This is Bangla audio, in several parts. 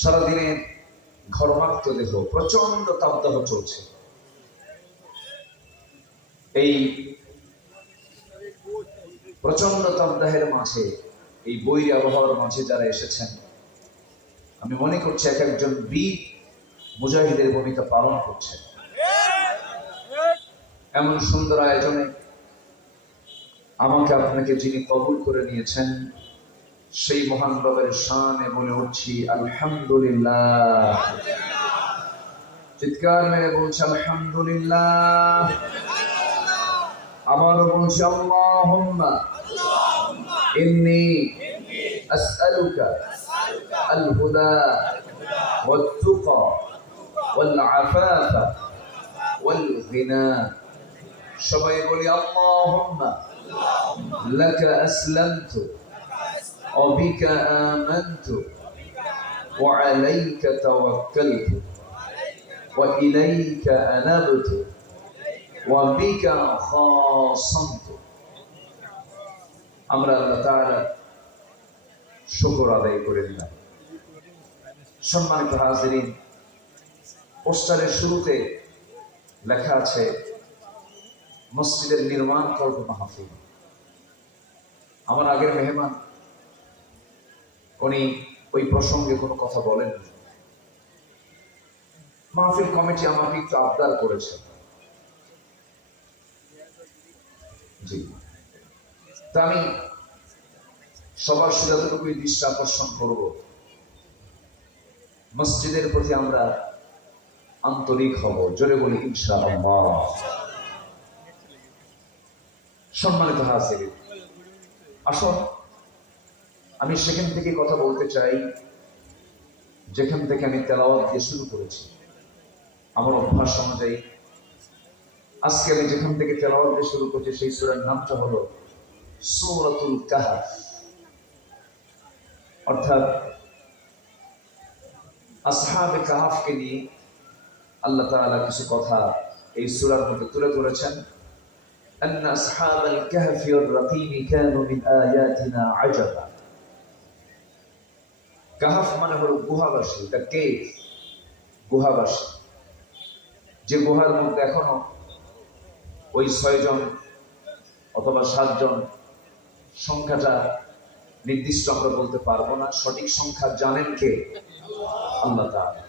সারাদিনে ঘর্মাক্ত দেহ, প্রচন্ড তাপদাহ চলছে। এই প্রচন্ড তাপদাহের মাঝে, এই বৈরী আবহাওয়ার মাঝে যারা এসেছেন, আমি মনে করছি এক একজন বীর মুজাহিদের ভূমিকা পালন করছেন। এমন সুন্দর আয়োজনে আমাকে আপনাকে যিনি কবুল করে নিয়েছেন, সেই মহান রবের শানে বলে উঠছি আলহামদুলিল্লাহ। চিৎকার মেরে বলছি আলহামদুলিল্লাহ। আবারও বলছি আল্লাহুম্মা ইন্নী আসআলুকা আল হুদা ওয়াত তুকা ওয়াল আফাফা ওয়াল গিনা। সবাই বলি আল্লাহুম্মা লাকা আসলামতু ওয়া বিকা আমানতু ওয়া আলাইকা তাওয়াক্কালতু ওয়া ইলাইকা আনাবতু ওয়া বিকা খাসামতু। আমরা আল্লাহ তাআলা শুকর আদায় করে দিলাম। সম্মানিত হাজিরিন, পোস্টারের শুরুতে লেখা আছে মসজিদের নির্মাণ কল্প মাহফিল। আমার আগের মেহমান উনি ওই প্রসঙ্গে কোনো কথা বলেন। মাহফিল কমিটি আমাকে একটু আবদার করেছে। জি, তা আমি সবার সুযোগটুকুই দৃষ্টি আকর্ষণ করব, মসজিদের প্রতি আমরা আন্তরিক হব। জোরে বলি ইনশাআল্লাহ। সম্মানিত হাজিরিন, আসুন আমি সেখান থেকে কথা বলতে চাই যেখান থেকে আমি তেলাওয়াত দিয়ে শুরু করেছি। আমার অভ্যাস অনুযায়ী আজকে আমি যেখান থেকে তেলাওয়াত দিয়ে শুরু করছি সেই সূরার নামটা হলো সূরাতুল কাহফ। অর্থাৎ আসহাবে কাহফকে নিয়ে আল্লাহ তাআলা কিছু কথা এই সূরার মধ্যে তুলে ধরেছেন। أن أصحاب الكهف والرقيم كانوا من آياتنا عجبا। কাহফ মানে হলো গুহাবাসী, দ্য কেভ, গুহাবাসী। যে গুহার মধ্যে এখনো ওই 6 জন অথবা 7 জন, সংখ্যাটা নির্দিষ্ট আমরা বলতে পারবো না, সঠিক সংখ্যা জানেন কে? আল্লাহ তাআলা।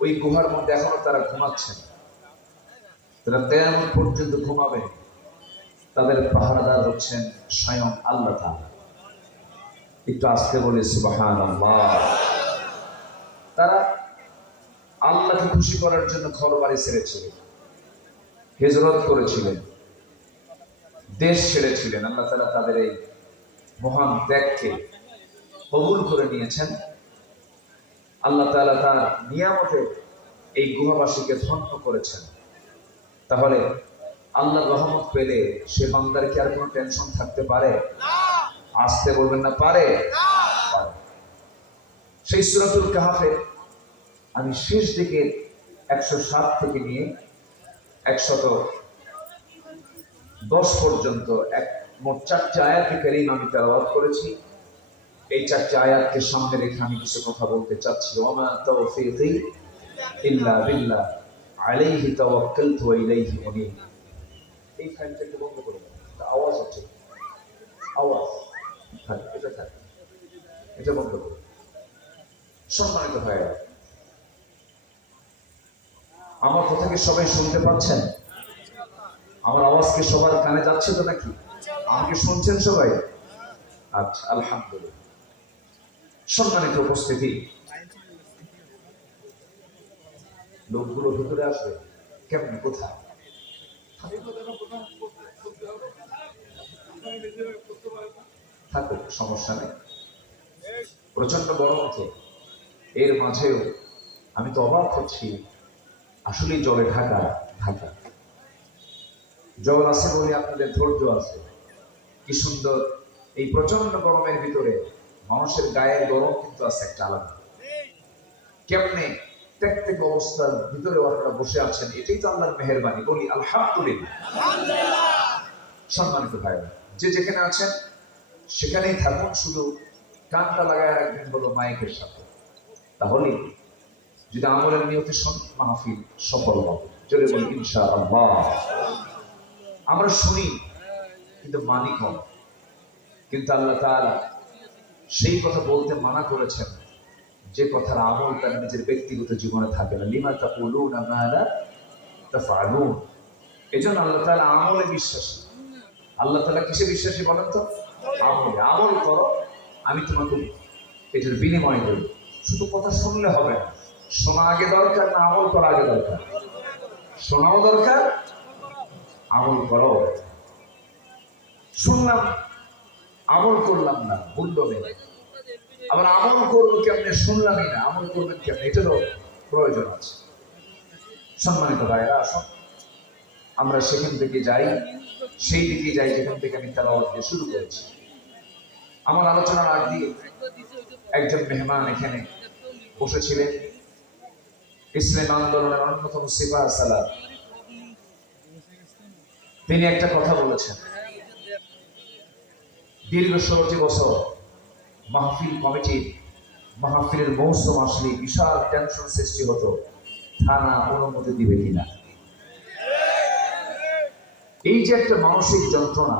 ওই গুহার মধ্যে এখনো তারা ঘুমাচ্ছেন, তারা কিয়ামত পর্যন্ত ঘুমাবেন। তাদের পাহারাদার হচ্ছেন স্বয়ং আল্লাহ তাআলা। একটু আস্তে বলি সুবহানাল্লাহ। তারা আল্লাহকে খুশি করার জন্য ঘর বাড়ি ছেড়েছিলেন, হিজরত করেছিলেন, দেশ ছেড়েছিলেন। আল্লাহ তাআলা তাদের এই মহান ত্যাগকে কবুল করে নিয়েছেন। আল্লাহ তাআলা তার নিয়ামতে এই গুহাবাসীকে ধন্য করেছেন। তাহলে আল্লাহর রহমত পেলে সে বান্দার কি আর কোনো টেনশন থাকতে পারে? আসতে বলবেন না, পারে? সেই সূরাতুল কাহফে আমি শেষ দিকে 107 থেকে নিয়ে 110 পর্যন্ত মোট 4টি আয়াতে কারীমা আমি তেলাওয়াত করেছি। এই 4টি আয়াতকে সামনে রেখে আমি কিছু কথা বলতে চাচ্ছি। ওয়ামা তাওফীকি ইল্লা বিল্লাহ আলাইহি তাওয়াক্কালতু ওয়া ইলাইহি উনীব। এই ফাইলটা একটু বন্ধ করে দাও, আওয়াজ হচ্ছে, আওয়াজ এটা বন্ধ করো। সম্মানিত ভাইরা, আমার কথা কি সবাই শুনতে পাচ্ছেন? আমার আওয়াজ কি সবার কানে যাচ্ছে তো নাকি? আমাকে শুনছেন সবাই? আচ্ছা, আলহামদুলিল্লাহ। সম্মানিত উপস্থিতি, লোকগুলো ভিতরে আসবে কেমন, কোথায় থাকুক, সমস্যা নেই। প্রচন্ড গরম হচ্ছে, এর মাঝেও আমি তো অবাক হচ্ছি। আসলে জলে ঢাকা ঢাকা, জল আছে বলে আপনাদের ধৈর্য আছে। কি সুন্দর এই প্রচন্ড গরমের ভিতরে মানুষের গায়ের গরম কিন্তু আছে একটা আলাদা। কেমনে ত্যাগ অবস্থার ভিতরে আপনারা বসে আছেন, এটাই তো আল্লাহর মেহেরবানি। বলি আলহামদুলিল্লাহ। সম্মানিত ভাইরা, যে যেখানে আছেন সেখানেই থাকুন, শুধু কানটা লাগায় রাখবেন হলো মাইকের সাথে। তাহলে যদি আমলের নিয়তে মাহফিল সফল হবে, চলে বলি ইনশাআল্লাহ। আমরা শুনি কিন্তু মানি কম, কিন্তু আল্লাহ তাআলা সেই কথা বলতে মানা করেছেন যে কথার আমল তার নিজের ব্যক্তিগত জীবনে থাকে না। লিমা তাকুলুনা মা লা তাফআলুন। এজন্য আল্লাহ তাআলা আমলে বিশ্বাসী। আল্লাহ তাআলা কিসে বিশ্বাসী বলেন তো? আমলে। আমল করো, আমি তোমাকে এটার বিনিময় দেব। শুধু কথা শুনলে হবে না, শোনা আগে দরকার না আমল করা আগে দরকার? শোনাও দরকার, আমল করো। শুনলাম, আমল করলাম না, মূল্য নেই। আবার আমল করবো কেমনে, শুনলামই না, আমল করবেন কেমনে, এটারও প্রয়োজন আছে। সম্মানিত ভাইরা, আসুন আমরা সেখান থেকে যাই, সেই দিকে যাই যেখান থেকে আমি তেলাওয়াত দিয়ে শুরু করেছি। আমার আলোচনার আগ দিয়ে একজন মেহমান এখানে বসেছিলেন, ইসলাম আন্দোলনের অন্যতম সিপাহ সালার। তিনি একটা কথা বলেছেন, দীর্ঘ 16টি বছর মাহফিল কমিটির মাহফিলের মৌসুম আসলে বিশাল টেনশন সৃষ্টি হতো, থানা অনুমতি দিবে কিনা। এই যে একটা মানসিক যন্ত্রণা,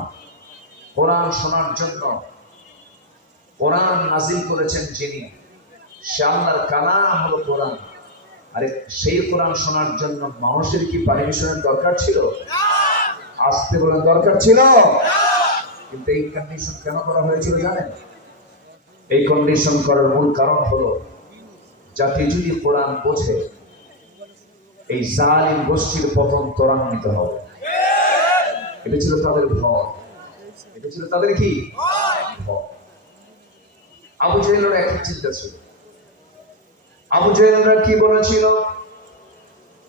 কোরআন শোনার জন্য কোরআন নাজিল করেছেন যিনি, সে আল্লাহর কালাম হলো কোরআন। আরে সেই কোরআন শোনার জন্য মানুষের কি পারমিশনের দরকার ছিল? আসতে বলেন, দরকার ছিল। কিন্তু এই কন্ডিশন কেন করা হয়েছিল জানেন? এই কন্ডিশন করার মূল কারণ হলো যাতে যদি কোরআন বোঝে এই জালিম গোষ্ঠীর পতন ত্বরান্বিত হবে। এটা ছিল তাদের ভয়, এটা ছিল তাদের কি ভয়। আবু জাহেলের একই চিন্তা ছিল। আবু জাহেলরা কি বলেছিল?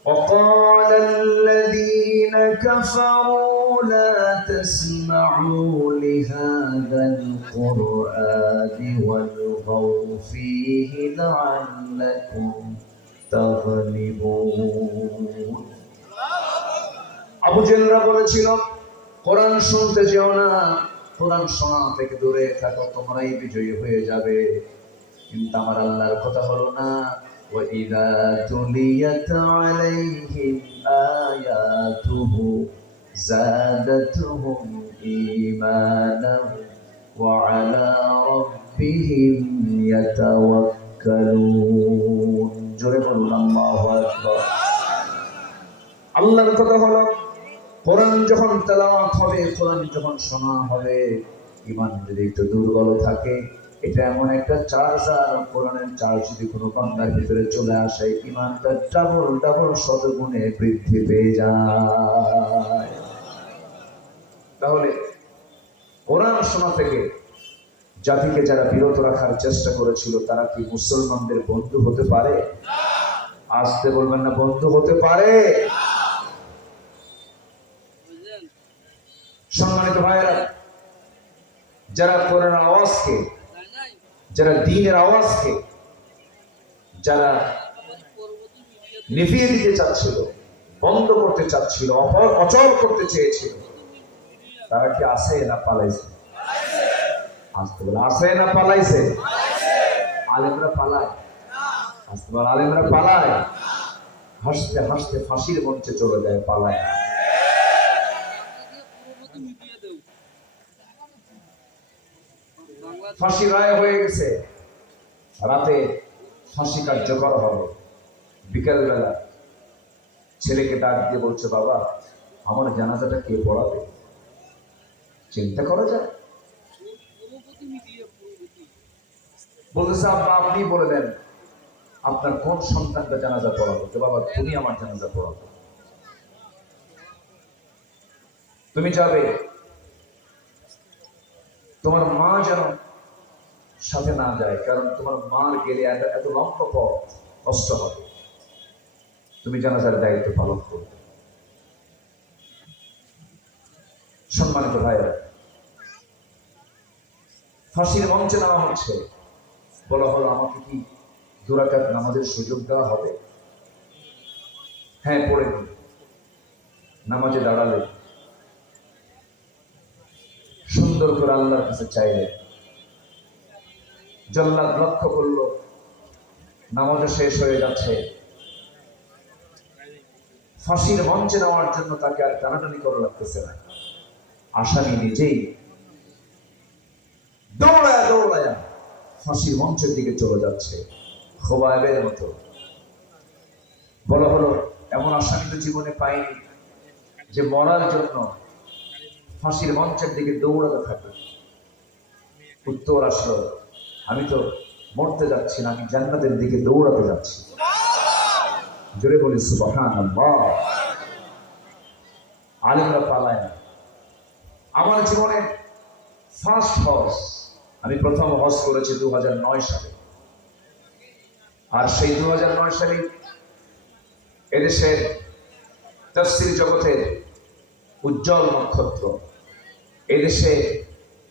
وقال الذين كفروا لا تسمعوا لهذا القرآن والغوا فيه لعلكم تغلبون। আবু জাহেলরা বলেছিল, কোরআন শুনতে যেও না, কোরআন শোনা থেকে দূরে থাকো, তোমরাই বিজয়ী হয়ে যাবে। কিন্তু আমার আল্লাহর কথা হলো না, وَإِذَا تُلِيَتْ عَلَيْهِمْ آيَاتُهُ زَادَتْهُمْ إِيمَانًا وَعَلَى رَبِّهِمْ يَتَوَكَّلُونَ। জোরে বলুন আল্লাহু আকবার। আল্লাহর কথা হলো, কোরআন যখন তেলাওয়াত হবে, কোরআন যখন শোনা হবে, ঈমান যদি একটু দুর্বল থাকে, এটা এমন একটা চার্জার, কোরআনের চার্জ যদি কোনো বান্দার ভিতরে চলে আসে, ঈমানটা ডাবল ডাবল শতগুণে বৃদ্ধি পেয়ে যায়। তাহলে কোরআন শোনা থেকে জাতিকে যারা বিরত রাখার চেষ্টা করেছিল, তারা কি মুসলমানদের বন্ধু হতে পারে? আসতে বলবেন না, বন্ধু হতে পারে? সম্মানিত ভাইয়েরা, যারা কোরআনের আওয়াজকে, যারা দ্বীনের আওয়াজকে যারা নিভিয়ে দিতে চাচ্ছিল, বন্ধ করতে চাচ্ছিল, অচল করতে চেয়েছিল, তারা কি আসে না পালাইছে? আসতে বলে, আসে না পালাইছে? আলেমরা পালায়? আসতে বলে, আলেমরা পালায়? হাসতে হাসতে ফাঁসির মঞ্চে চলে যায়, পালায়। ফাঁসি রায় হয়ে গেছে, রাতে ফাঁসি কার্যকর হবে। বিকেলবেলা ছেলেকে ডাক দিয়ে বলছে, বাবা আমার জানাজাটা কে পড়াবে? চিন্তা করা যায়। বলতেছে, আব্বা আপনি বলে দেন আপনার কোন সন্তানটা জানাজা পড়াবো। তো বাবা তুমি আমার জানাজা পড়াবো, তুমি যাবে, তোমার মা যেন সাথে না যায়, কারণ তোমার মার গেলে এত লম্বা পথ কষ্ট হবে, তুমি জানাজার দায়িত্ব পালন করবে। সম্মানিত ভাইরা, ফাঁসির মঞ্চে নেওয়া হচ্ছে, বলা হলো আমাকে কি 2 রাকাত নামাজের সুযোগ দেওয়া হবে? হ্যাঁ, পড়ে দিন। নামাজে দাঁড়ালে, সুন্দর করে আল্লাহর কাছে চাইলে, জল্লাদ লক্ষ্য করলো নামাজও শেষ হয়ে যাচ্ছে, ফাঁসির মঞ্চে নেওয়ার জন্য তাকে আর টানাটানি করা লাগতেছে না। আসামি নিজেই দৌড়ায়া দৌড়ায়া ফাঁসির মঞ্চের দিকে চলে যাচ্ছে খোবায়েবের মতো। বলা হলো, এমন আসামি তো জীবনে পাইনি যে মরার জন্য ফাঁসির মঞ্চের দিকে দৌড়াতে থাকে। উত্তর আসলো, আমি তো মরতে যাচ্ছি না, আমি জান্নাতের দিকে দৌড়াতে যাচ্ছি। জোরে বলি সুবহানাল্লাহ। আলেমরা পালায় না। আমার জীবনে ফার্স্ট হজ, আমি প্রথম হজ করেছি 2009 সালে। আর সেই 2009 সালে এদেশের তাফসীর জগতের উজ্জ্বল নক্ষত্র এদেশে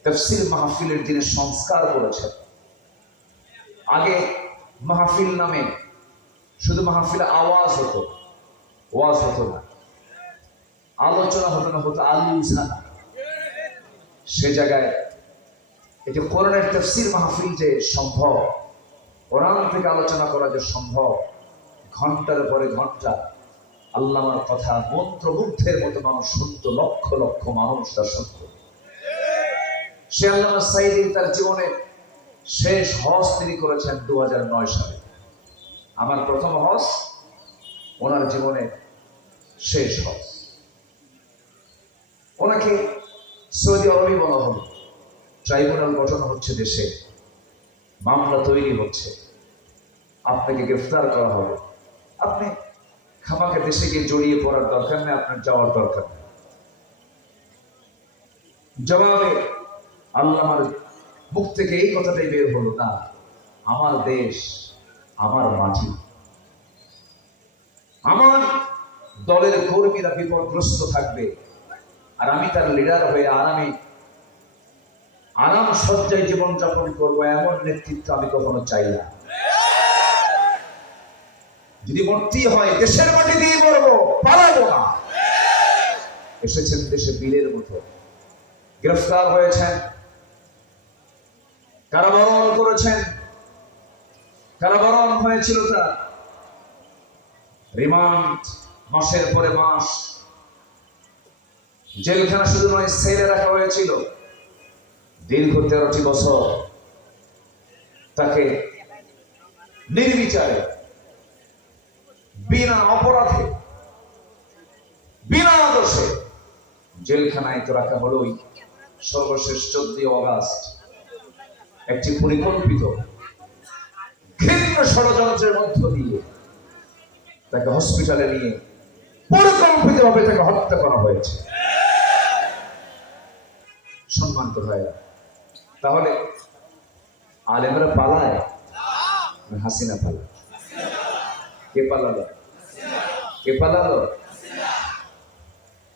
তাফসীর মাহফিলের দিনে সংস্কার করেছেন। আগে মাহফিল নামে শুধু মাহফিলে আওয়াজ হতো, ওয়াজ হতো না, আলোচনা হতো না, হতো আলোচনা। সে জায়গায় এটি কোরআনের তাফসীর মাহফিল যে সম্ভব, কোরআন থেকে আলোচনা করা যে সম্ভব, ঘন্টার পরে ঘন্টা আল্লাহর কথা মন্ত্রমুগ্ধের মতো মানুষ শুনত, লক্ষ লক্ষ মানুষ তা শুনত। সে আল্লামা সাঈদী তার জীবনের শেষ হজ তিনি করেছেন 2009 সালে। আমার প্রথম হজ, ওনার জীবনে শেষ হজ। ওনাকে সৌদি আরবে বলা হলো, ট্রাইব্যুনাল গঠন হচ্ছে দেশে, মামলা তৈরি হচ্ছে, আপনাকে গ্রেফতার করা হবে, আপনি খামাকে দেশে গিয়ে জড়িয়ে পড়ার দরকার নেই, আপনার যাওয়ার দরকার নেই। জবাবে আল্লাহর মুখ থেকে এই কথাটাই বের হলো, না, আমার দেশ, আমার মাটি, আমার দলের কর্মীরা বিপদগ্রস্ত থাকবে, আর আমি তার লিডার হয়ে আরাম সজ্জায় জীবনযাপন করবো, এমন নেতৃত্ব আমি কখনো চাই না। যদি মরতেই হয় দেশের মাটি দিয়ে মরবো, পালাবো না। এসেছেন দেশে বীরের মতো, গ্রেফতার হয়েছেন, কারাবরণ করেছেন, কারাবরণ হয়েছিল তার, রিমান্ড মাসের পরে মাস, জেলখানা শুধু নয়, সেলে রাখা হয়েছিল দীর্ঘ 13টি বছর। তাকে নির্বিচারে, বিনা অপরাধে, বিনা দোষে জেলখানায় তো রাখা হলোই। সর্বশেষ 14 অগাস্ট একটি পরিকল্পিত ঘৃণ্য ষড়যন্ত্রের মধ্য দিয়ে তাকে হসপিটালে নিয়ে পরিকল্পিতভাবে তাকে হত্যা করা হয়েছে। সম্মানিত ভাইরা, তাহলে আলেমরা পালায়, হাসিনা পালায়? কে পালালো? কে পালালো?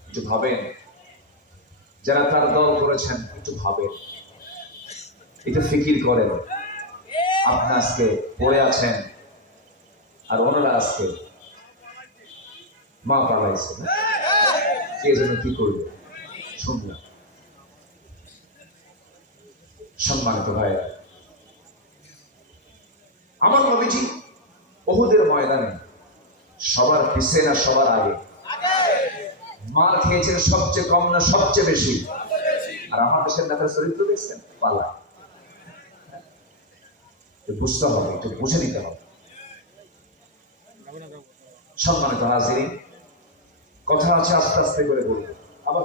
একটু ভাবেন, যারা তার দল করেছেন একটু ভাবেন, একটু ফিকির করেন। আপনি আজকে পড়ে আছেন, আর ওনারা আজকে মা পালাইছে, কে যেন কি করবে শুনলাম। সম্মানিত ভাইরা, আমার নবীজি উহুদের ময়দানে সবার পিছে না সবার আগে? মার খেয়েছেন সবচেয়ে কম না সবচেয়ে বেশি? আর আমার দেশের নেতার চরিত্র দেখছেন, পালা। বুঝতে হবে, একটু বুঝে নিতে হবে। সম্মানিত হাজিরিন, কথা আছে, আস্তে আস্তে করে বলবো। আবার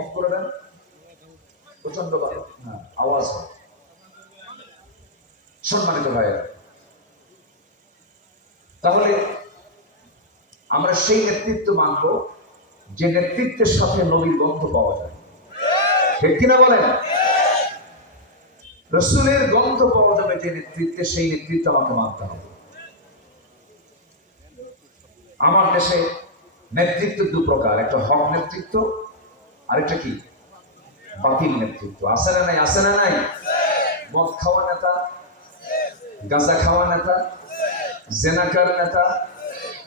অফ করে দেন, প্রচন্ড আওয়াজ হয়। সম্মানিত ভাইয়েরা, তাহলে আমরা সেই নেতৃত্ব মানব যে নেতৃত্বের সাথে নবীর গন্ধ পাওয়া যায়, ঠিক কিনা বলেন? রাসূলের গন্ধ পাওয়া যাবে যে নেতৃত্বে, সেই নেতৃত্ব আমাকে মানতে হবে। আমার দেশে নেতৃত্ব দু প্রকার, একটা হক নেতৃত্ব, আরেকটা কি বাতিল নেতৃত্ব। আছে না নাই? আছে না নাই? মদ খাওয়া নেতা, গাঁজা খাওয়া নেতা, জেনাকার নেতা,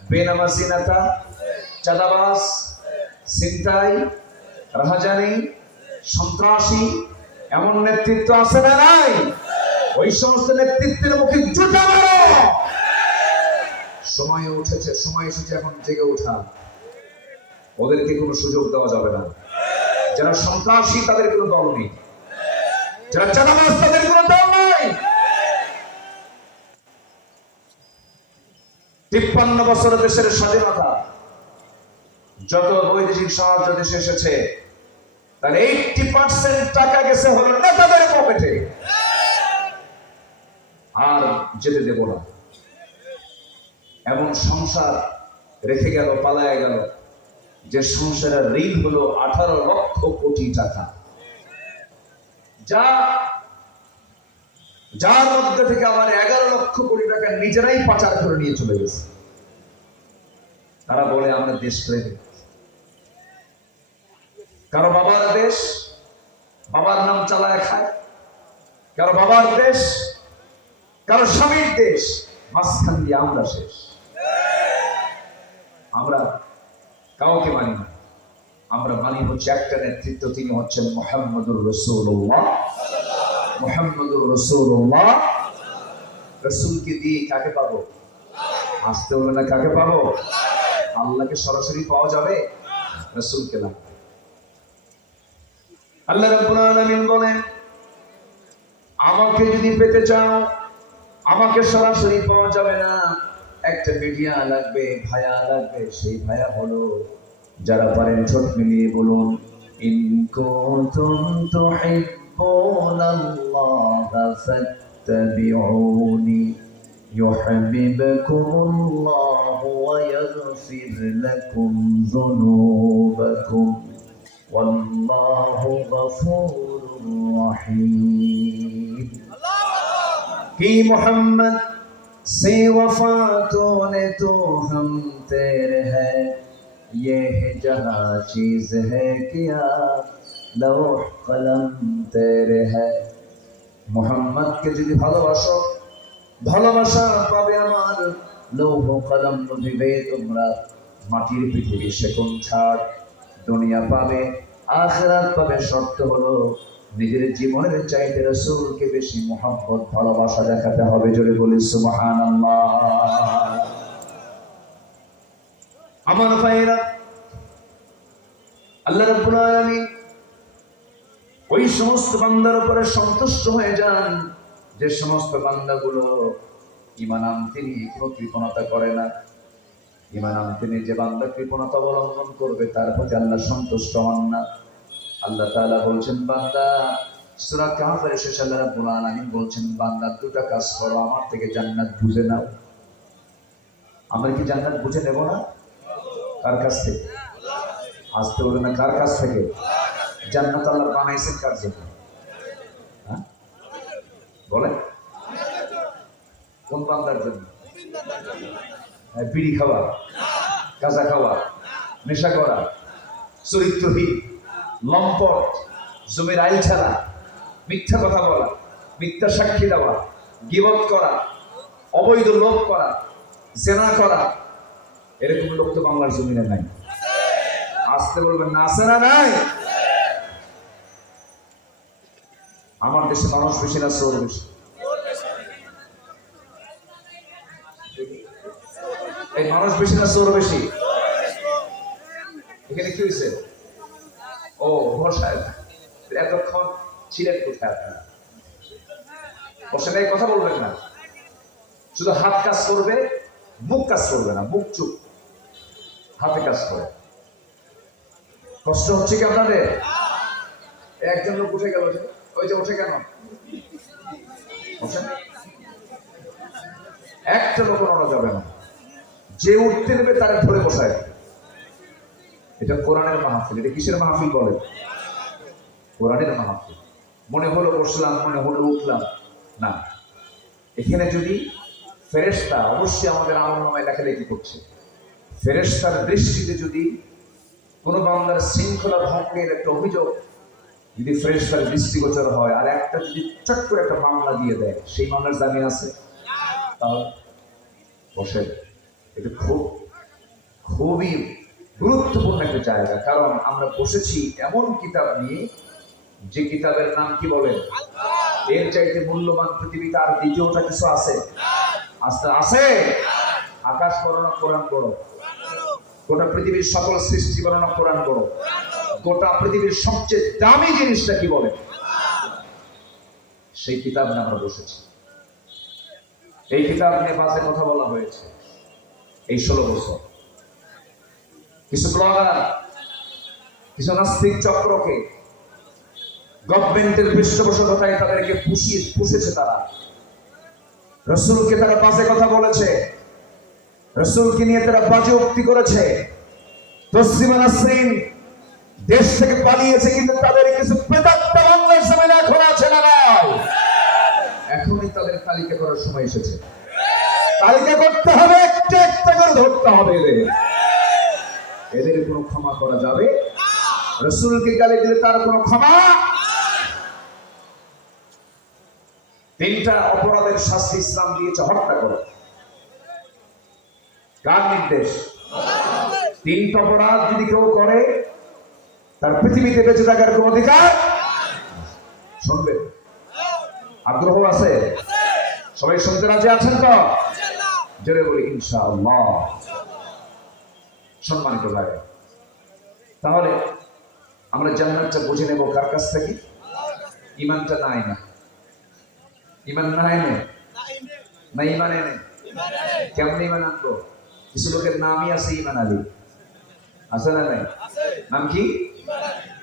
বেনামাজি নেতা, চাঁদাবাজ, ছিনতাই, রাহাজানি, সন্ত্রাসী, এমন নেতৃত্ব আছে না নাই? ওই সমস্ত নেতৃত্বের মুখে জুতা সময় উঠেছে, সময় এসেছে এখন জেগে ওঠা। ওদেরকে কোনো সুযোগ দেওয়া যাবে না। যারা সন্ত্রাসী তাদের কোনো দল নেই, যারা চাঁদাবাজ তাদের কোনো দল নাই। 53 বছর দেশের স্বাধীনতা, যত বৈদেশিক সাহায্য দেশে এসেছে তার 80% টাকা গেছে হলো নেতাদের পকেটে। আর যেতে দেব না। এমন সংসার রেখে গেল, পালায় গেল, যে সংসারের ঋণ হলো 18 লক্ষ কোটি টাকা, যার মধ্যে থেকে আমার 11 লক্ষ কোটি টাকা নিজেরাই পাচার করে নিয়ে চলে গেছে। তারা বলে আমরা দেশপ্রেমিক। কারো বাবার দেশ, বাবার নাম চালায় খায়, কারো বাবার দেশ, কারো স্বামীর দেশ, মাঝখান দিয়ে আমরা শেষ। আমরা কাউকে মানি না, আমরা মানি হচ্ছে একটা নেতৃত্ব, তিনি হচ্ছেন মুহাম্মদুর রাসূলুল্লাহ। মুহাম্মদুর রাসূলুল্লাহ। রাসূলকে দিয়ে কাকে পাবো? আসতে হলে না কাকে পাবো? আল্লাহকে সরাসরি পাওয়া যাবে, রাসূলকে লাগবে। আল্লাহ রাব্বুল আলামিন বলেন, আমাকে যদি পেতে চাও আমাকে সরাসরি পাওয়া যাবে না, একটা মিডিয়া লাগবে, ভায়া লাগবে। সেই ভায়া হলো, যারা পারেন ঠোঁট মিলিয়ে বলুন, ইন কুনতুম তুহিব্বুনাল্লাহা ফাত্তাবিউনি ইউহিব্বুকুমুল্লাহু ওয়া ইয়াগফির লাকুম যুনুবাকুম ওয়াল্লাহু গফুরুর রহিম। कि मोहम्मद से वफा तूने तो हम तेरे है, ये है जहाँ चीज है क्या लौह कलम तेरे है। मोहम्मद के যদি ভালোবাসো, ভালোবাসা পাবে আমার লৌহ কলম নদীবে তোমরা। মাটির পৃথিবী সেকোন ছাড়, দুনিয়া পাবে, আখিরাত পাবে। শর্ত হলো নিজের জীবনের চাইতে রাসূলকে বেশি মুহাব্বত, ভালোবাসা দেখাতে হবে। জোরে বলি সুবহানাল্লাহ। আমার ভাইরা, আল্লাহ রাব্বুল আলামিন ওই সমস্ত বান্দার উপরে সন্তুষ্ট হয়ে যান যে সমস্ত বান্দাগুলো ঈমান আনতে নিয়ে কোনো কৃপণতা করে না। ঈমান আনতে নিয়ে যে বান্দা কৃপণতা অবলম্বন করবে তার প্রতি আল্লাহ সন্তুষ্ট হন না। আল্লাহ তাআলা বলছেন, বান্দা, সূরা কাহফের শেষে আল্লাহ রাব্বুল আলামিন বলছেন, বান্দা দুটো কাজ করো, আমার থেকে জান্নাত বুঝে নাও। আমরা কি জান্নাত বুঝে নেব না? কার কাছ থেকে? আসতে বলে না, কার কাছ থেকে? জান্নাত আল্লাহ বানাইছেন কার জন্য? হ্যাঁ বলে, কোন বান্দার জন্য? বিড়ি খাওয়া, গাঁজা খাওয়া, নেশা করা, চরিত্রহীন, লম্পট, জমির আইল ছাড়া, মিথ্যা কথা বলা, মিথ্যা সাক্ষী দেওয়া, গীবত করা, অবৈধ লোভ করা, জেনা করা, এরকম লোক তো বাংলার জমিনে নাই। আসতে বলবেন না, আছে না নাই? আমার দেশে মানুষ বেশি না চোর বেশি? এই মানুষ বেশি না চোর বেশি? এখানে কি হয়েছে? ও বসায় এতক্ষণ ছিলেন কোথায় আপনারা? বসে নাই, কথা বলবেন না, শুধু হাত কাজ করবে, মুখ কাজ করবে না। মুখ চুপ, হাতে কাজ করে। কষ্ট হচ্ছে কি আপনাদের? একজন লোক উঠে গেল, ওই যে উঠে কেন? একটা লোক নড়া যাবে না, যে উঠতে দেবে তারা ধরে বসায়। এটা কোরআনের মাহফিল। এটা কিসের মাহফিল বলে? কোরআনের মাহফিল। মনে হলো বসলাম, মনে হলো উঠলাম না। এখানে যদি ফেরেশতা, অবশ্যই আমাদের আমলনামায় লেখালেখি করছে, ফেরেশতার দৃষ্টিতে যদি কোনো বান্দার শৃঙ্খলা ভঙ্গের একটা অভিযোগ যদি ফেরেশতার দৃষ্টিগোচর হয়, আর একটা যদি চট করে একটা মামলা দিয়ে দেয়, সেই মামলার জামিন আছে? তাহলে বসে। এটা খুবই গুরুত্বপূর্ণ একটা জায়গা, কারণ আমরা বসেছি এমন কিতাব নিয়ে যে কিতাবের নাম কি বলেন? এর চাইতে মূল্যবান পৃথিবীতে আর দ্বিতীয়টা কিছু আছে? আছে? আকাশ বড় না কোরআন বড়? গোটা পৃথিবীর সকল সৃষ্টি বড় না কোরআন বড়? গোটা পৃথিবীর সবচেয়ে দামি জিনিসটা কি বলে? সেই কিতাব নিয়ে আমরা বসেছি। এই কিতাব নিয়ে বাজে কথা বলা হয়েছে এই 16 বছর। কিছু ব্লগার, কিছু নাস্তিক চক্রকে গভর্নমেন্টের পৃষ্ঠপোষকতায় তাদেরকে পুষেছে। তারা রাসূলকে তারা বাজে কথা বলেছে, রাসূলকে নিয়ে তারা বাজে উক্তি করেছে। তসলিমা নাসরিন দেশ থেকে পালিয়েছে, কিন্তু তাদের কিছু প্রেতাত্মা বাংলার জমিনে এখন আছে না নাই? এখনই তাদের তালিকা করার সময় এসেছে। তালিকা করতে হবে, একটা একটা করে ধরতে হবে এদের কোনো ক্ষমা করা যাবে? রাসূলকে গালি দিলে তার কোনো ক্ষমা? 3টা অপরাধের শাস্তি ইসলাম দিয়েছে, হত্যা করো। কার নির্দেশ? 3টা অপরাধ যদি কেউ করে তার পৃথিবীতে বেঁচে থাকার কোন অধিকার? শুনবে? আগ্রহ আছে? সবাই শুনতে রাজি আছেন তো? জোরে বলি ইনশাআল্লাহ। সম্মানিত ভাই, তাহলে আমরা জান্নাতটা বুঝে নেব কার কাছ থেকে? ইমানটা নাই না? ইমান নাই না ইমান এনে? কেমন ইমান আনবো? কিছু লোকের নামই আছে ইমান আলী, আছে না নাই? নাম কি?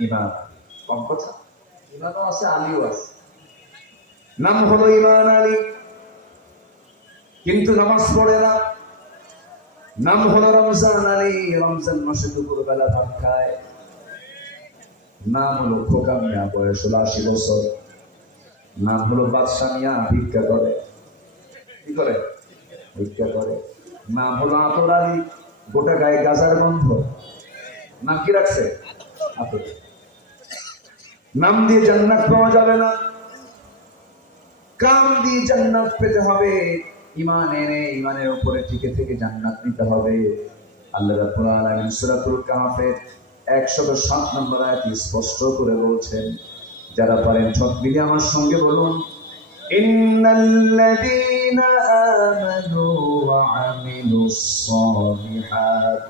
ইমান। কম কথা, ইমানও আছে আলীও আছে। নাম হলো ইমান আলী, কিন্তু নামাজ পড়ে না। নাম হলো রমজান আলী, রমজান মাসে দুপুর বেলা ভাত খায়। নাম হলো খোকা মিয়া, বয়স হলো 80 বছর। নাম হলো বাদশা মিয়া, ভিক্ষা করে। কি করে? ভিক্ষা করে। নাম হলো আতর আলী, গোটা গায়ে গাজার গন্ধ। নাম কি রাখছে? আতর। নাম দিয়ে জান্নাত পাওয়া যাবে না, কাম দিয়ে জান্নাত পেতে হবে। ইমান এনে ইমানের উপরে টিকে থেকে জান্নাত নিতে হবে। আল্লাহ রাব্বুল আলামিন সূরাতুল কাহফের 107 নম্বর আয়াতে স্পষ্ট করে বলছেন, যারা পারেন সব মিলে আমার সঙ্গে বলুন, ইন্নাল্লাযীনা আমানু ওয়া আমিলুস সালিহাত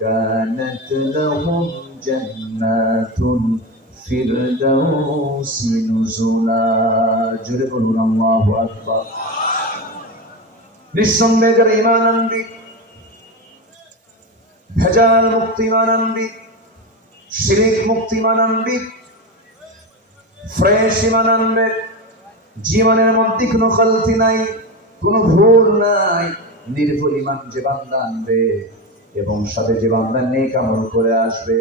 কানাত লাহুম জান্নাতুল ফিরদাউসি নুজুলা। জোরে বলুন আল্লাহু আকবার। নিঃসন্দেহে যারা ঈমান আনবে, ভেজাল মুক্ত ঈমান আনবে, শিরক মুক্ত ঈমান আনবে, ফ্রেশ ঈমান আনবে, জীবনের মধ্যে কোনো গলতি নাই, কোনো ভুল নাই, নির্ভুল ঈমান যে বান্দা আনবে এবং সাথে যে বান্দা নেক আমল করে আসবে,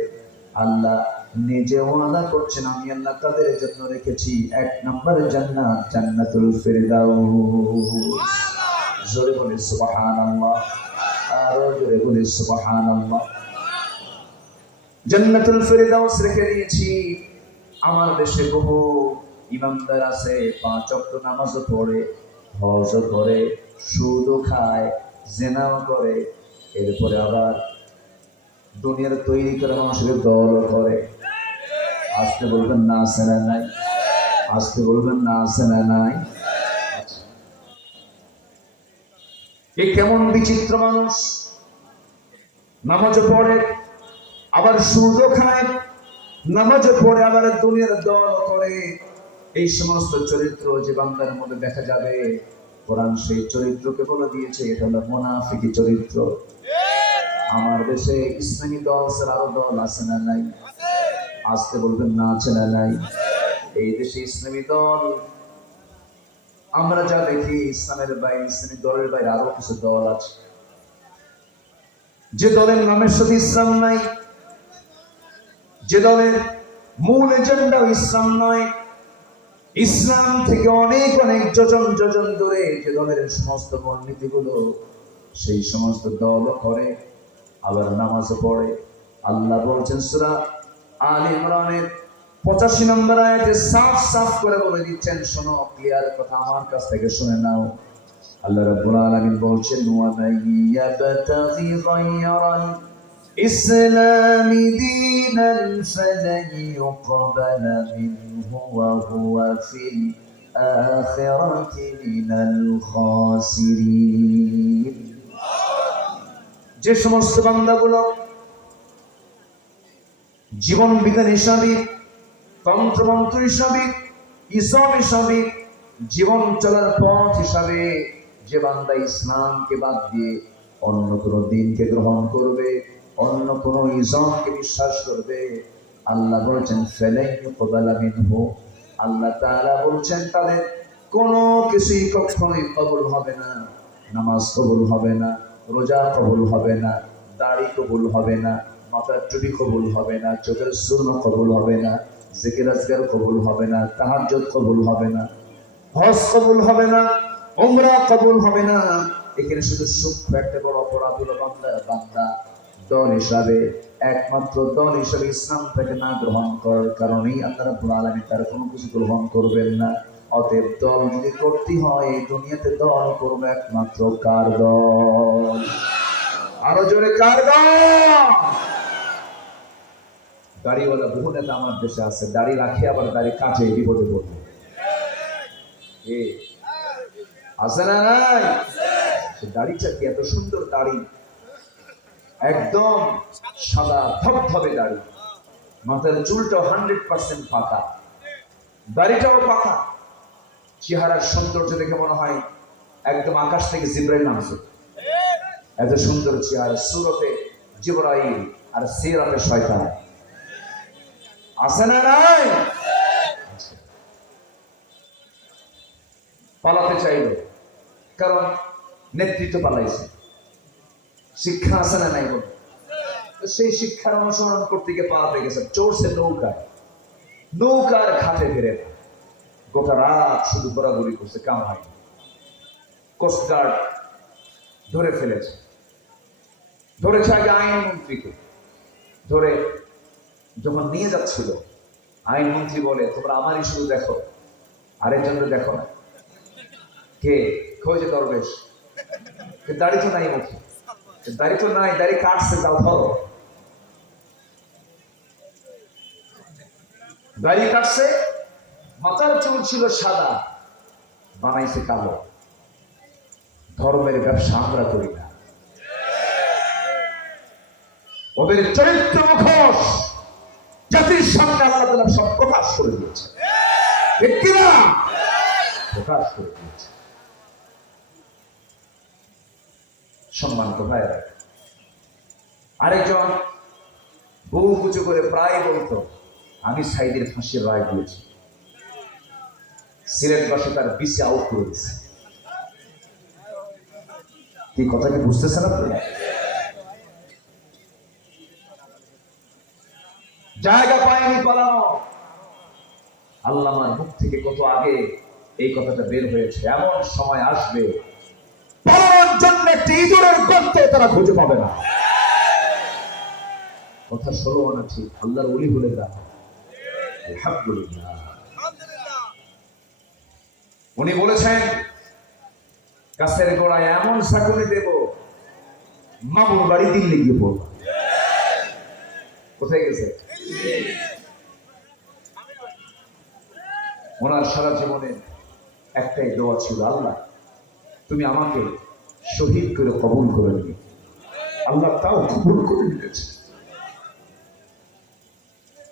আল্লাহ নিজে ওয়াদা করছেন, আমি আল্লাহ তাদের জন্য রেখেছি 1 নম্বরের জান্নাত, জান্নাতুল ফিরদাউস। জোরে বলে সুবহানাল্লাহ, আরো জোরে বলে সুবহানাল্লাহ। জান্নাতুল ফিরদাউস রেখে দিয়েছি। আমার দেশে বহু ইমানদার আছে, 5 ওয়াক্ত নামাজও পড়ে, হজও করে, সুদও খায়, জিনাও করে, এরপরে আবার দুনিয়ার তৈরি করে মানুষের দলও করে। আজকে বলবেন না আছে না নাই? আজকে বলবেন না আছে না নাই? এ কেমন বিচিত্র মানুষ! নামাজও পড়ে, আবার সুদও খায়, নামাজও পড়ে, আবার দুনিয়ার দল করে। এই সমস্ত চরিত্র যে বান্দার মধ্যে দেখা যাবে, কোরআন সেই চরিত্রকে বলে দিয়েছে, এটা হলো মুনাফিকি চরিত্র। আমার দেশে ইসলামী দল ছাড়া আরো দল আছে না নাই? আজকে বলবেন না আছে না নাই? এই দেশে ইসলামী দল আমরা যা দেখি, ইসলামের বাইরে, ইসলামী দলের বাইরে আরো কিছু দল আছে, যে দলের নামের সাথে ইসলাম নাই, যে দলের মূল এজেন্ডাও ইসলাম নয়, ইসলাম থেকে অনেক অনেক যোজন যোজন দূরে যে দলের সমস্ত মূলনীতিগুলো, সেই সমস্ত দল করে, আবার নামাজও পড়ে। আল্লাহ বলছেন সূরা আলে ইমরানের 85 নম্বর আয়াতে সাফ সাফ করে বলে দিচ্ছেন, শোনো, ক্লিয়ার কথা, আমার কাছ থেকে শুনে নাও। আল্লাহ রাব্বুল আলামিন বলছেন, ওয়া মাইয়াবতাগি গায়রাল ইসলামি দীনান ফালান ইউকবালা মিনহু ওয়া হুয়া ফিল আখিরাতি মিনাল খাসিরিন। যে সমস্ত বান্দাগুলো জীবন বিজ্ঞান হিসাবে, তন্ত্রমন্ত্র হিসাবে, ইসলাম হিসাবে, জীবন চলার পথ হিসাবে যে বান্দা ইসলামকে বাদ দিয়ে অন্য কোনো দিনকে গ্রহণ করবে, অন্য কোনো ইসলামকে বিশ্বাস করবে, আল্লাহ বলছেন ফালাইয়ুকবালা মিনহু, আল্লাহ তাআলা বলছেন তাদের কোনো কিছুই কখনোই কবুল হবে না। নামাজ কবুল হবে না, রোজা কবুল হবে না, দাড়ি কবুল হবে না, মাথার টুপি কবুল হবে না, চোখের সুরমা কবুল হবে না, জিকির আজকার কবুল হবে না, তাহাজ্জুদ কবুল হবে না, হজ কবুল হবে না, উমরা কবুল হবে না। এখানে শুধু সূক্ষ্ম একটা বড় অপরাধ হলো বান্দা দল হিসাবে, একমাত্র দল হিসাবে ইসলাম থেকে না গ্রহণ করার কারণেই আল্লাহ রাব্বুল আলামিন তার কোনো কিছু গ্রহণ করবেন না। অতএব দল যদি করতে হয় এই দুনিয়াতে দল করবে একমাত্র কার দল? আরো জোরে কার দল? দাড়িওয়ালা বহু নেতা আমার দেশে আছে, দাড়ি রাখে আবার দাড়ি কাটে, বিপদে পড়বে। আছে না নাই? দাড়িটা কি এত সুন্দর দাড়ি, একদম সাদা ধবধবে দাড়ি, মাথার চুলটাও 100% পাকা, দাড়িটাও পাকা, চেহারার সৌন্দর্য দেখে মনে হয় একদম আকাশ থেকে জিবরাইল নামছে। এত সুন্দর চেহারা, সুরতে জিবরাইল আর সিরাতে শয়তান। আছে না নাই? পালাতে চাইল, কারণ নেতৃত্ব পালাইছে। শিক্ষা আছে না নাই? বল, সেই শিক্ষার অনুসরণ করতে গিয়ে পালাতে গেছে, চড়ছে নৌকার ঘাটে ফিরে গোটা রাত শুধু ঘোরাঘুরি করছে, কাম হয়নি। কোস্টগার্ড ধরে ফেলেছে, ধরেছে আগে আইনমন্ত্রীকে, ধরে যখন নিয়ে যাচ্ছিল আইনমন্ত্রী বলে, তোমরা আমারই শুধু দেখো, আরেকজনকে দেখো না। কে? খোঁজে দরবেশ, দাড়ি তো নাই মুখে, দাড়ি তো নাই, দাড়ি কাটছে, যাও ধরো। দাড়ি কাটছে, মাথার চুল ছিল সাদা, বানাইছে কালো। ধর্মের ব্যবসা আমরা করি না, ওদের চরিত্র মুখোশ জাতির সামনে আল্লাহ তাআলা সব প্রকাশ করে দিয়েছে, ব্যক্তিরা প্রকাশ করে দিয়েছে। সম্মানিত ভাইরা, আরেকজন বহু কিছু করে প্রায় বলতো, আমি সাইদের ফাঁসির রায় দিয়েছি, সিলেটবাসী তার বিসি আউট করে দিয়েছে। কি কথা কি বুঝতেছেন আপনারা? জায়গা পায়নি পালানো। আল্লামার মুখ থেকে কত আগে এই কথাটা বের হয়েছে, এমন সময় আসবে পালানোর জন্য একটি ইঁদুরের গর্ত তারা খুঁজে পাবে না। কথা ষোলো আনা ঠিক, আল্লাহর ওলি বলে দেয় আলহামদুলিল্লাহ। উনি বলেছেন, গাছের গোড়ায় এমন চাকুনি দেব, মামুর বাড়ি দিল্লি গিয়ে পড়ব। কোথায় গেছে? ওনার সারা জীবনের একটাই দোয়া ছিল, আল্লাহ তুমি আমাকে শহীদ করে কবুল করে নিবে। আল্লাহ তাও কবুল করে নিয়েছে।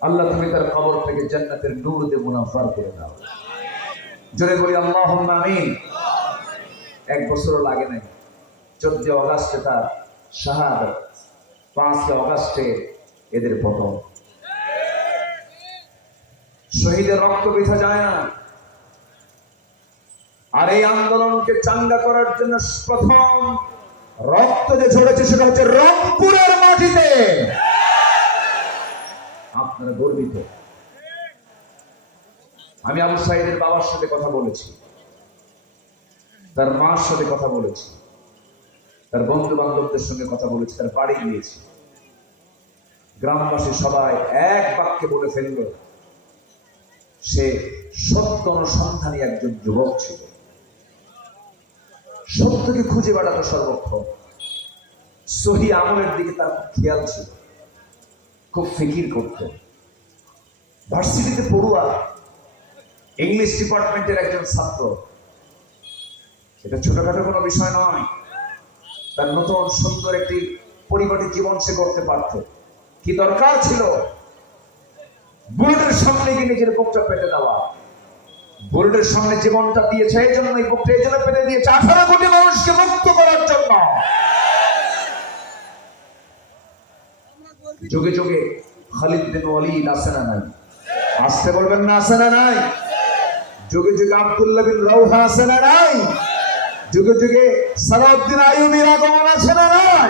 আল্লাহ তুমি তার কবর থেকে জান্নাতের নূর দিয়ে মুনাফার করে দাও। জোরে বলি আল্লাহুম্মা আমিন। 1 বছরও লাগে নাই, 14 অগাস্টে তার শাহাদাত, 5 অগাস্টে এদের পতন। শহীদের রক্ত বৃথা যায় না। আর এই আন্দোলনকে চাঙ্গা করার জন্য প্রথম রক্ত যে ঝরেছে সেটা হচ্ছে রংপুরের মাটিতে। আপনারা গর্বিত। আমি আবু সাইদের বাবার সাথে কথা বলেছি, তার মার সাথে কথা বলেছি, তার বন্ধু বান্ধবদের সঙ্গে কথা বলেছি, তার বাড়ি গিয়েছি। গ্রামবাসী সবাই এক বাক্যে বলে ফেলল, সে সত্য অনুসন্ধানী একজন যুবক ছিল, সত্যকে খুঁজে বেড়াতো সর্বক্ষণ, সহি আমলের দিকে তার খেয়াল ছিল, খুব ফিকির করত। ভার্সিটিতে পড়ুয়া, ইংলিশ ডিপার্টমেন্টের একজন ছাত্র। এটা ছোটখাটো কোনো বিষয় নয়। তার নতুন সুন্দর একটি পরিপাটি জীবন সে করতে পারত। কি দরকার ছিল বুলেটের সামনে গিয়ে নিজের বুকটা পেতে দেওয়া? বুলেটের সামনে জীবনটা দিয়েছে এই জন্য, এই বুকটা এই জন্য পেতে দিয়েছে 18 কোটি মানুষকে মুক্ত করার জন্য। যুগে যুগে খালিদ বিন ওয়ালিদ আছে না নাই? আসতে বলবেন না, আছে না নাই? যুগে যুগে আব্দুল্লাহ বিন রাওহা আছে না নাই? যুগে যুগে সালাউদ্দিন আইয়ুবীর আগমন আছে না নাই?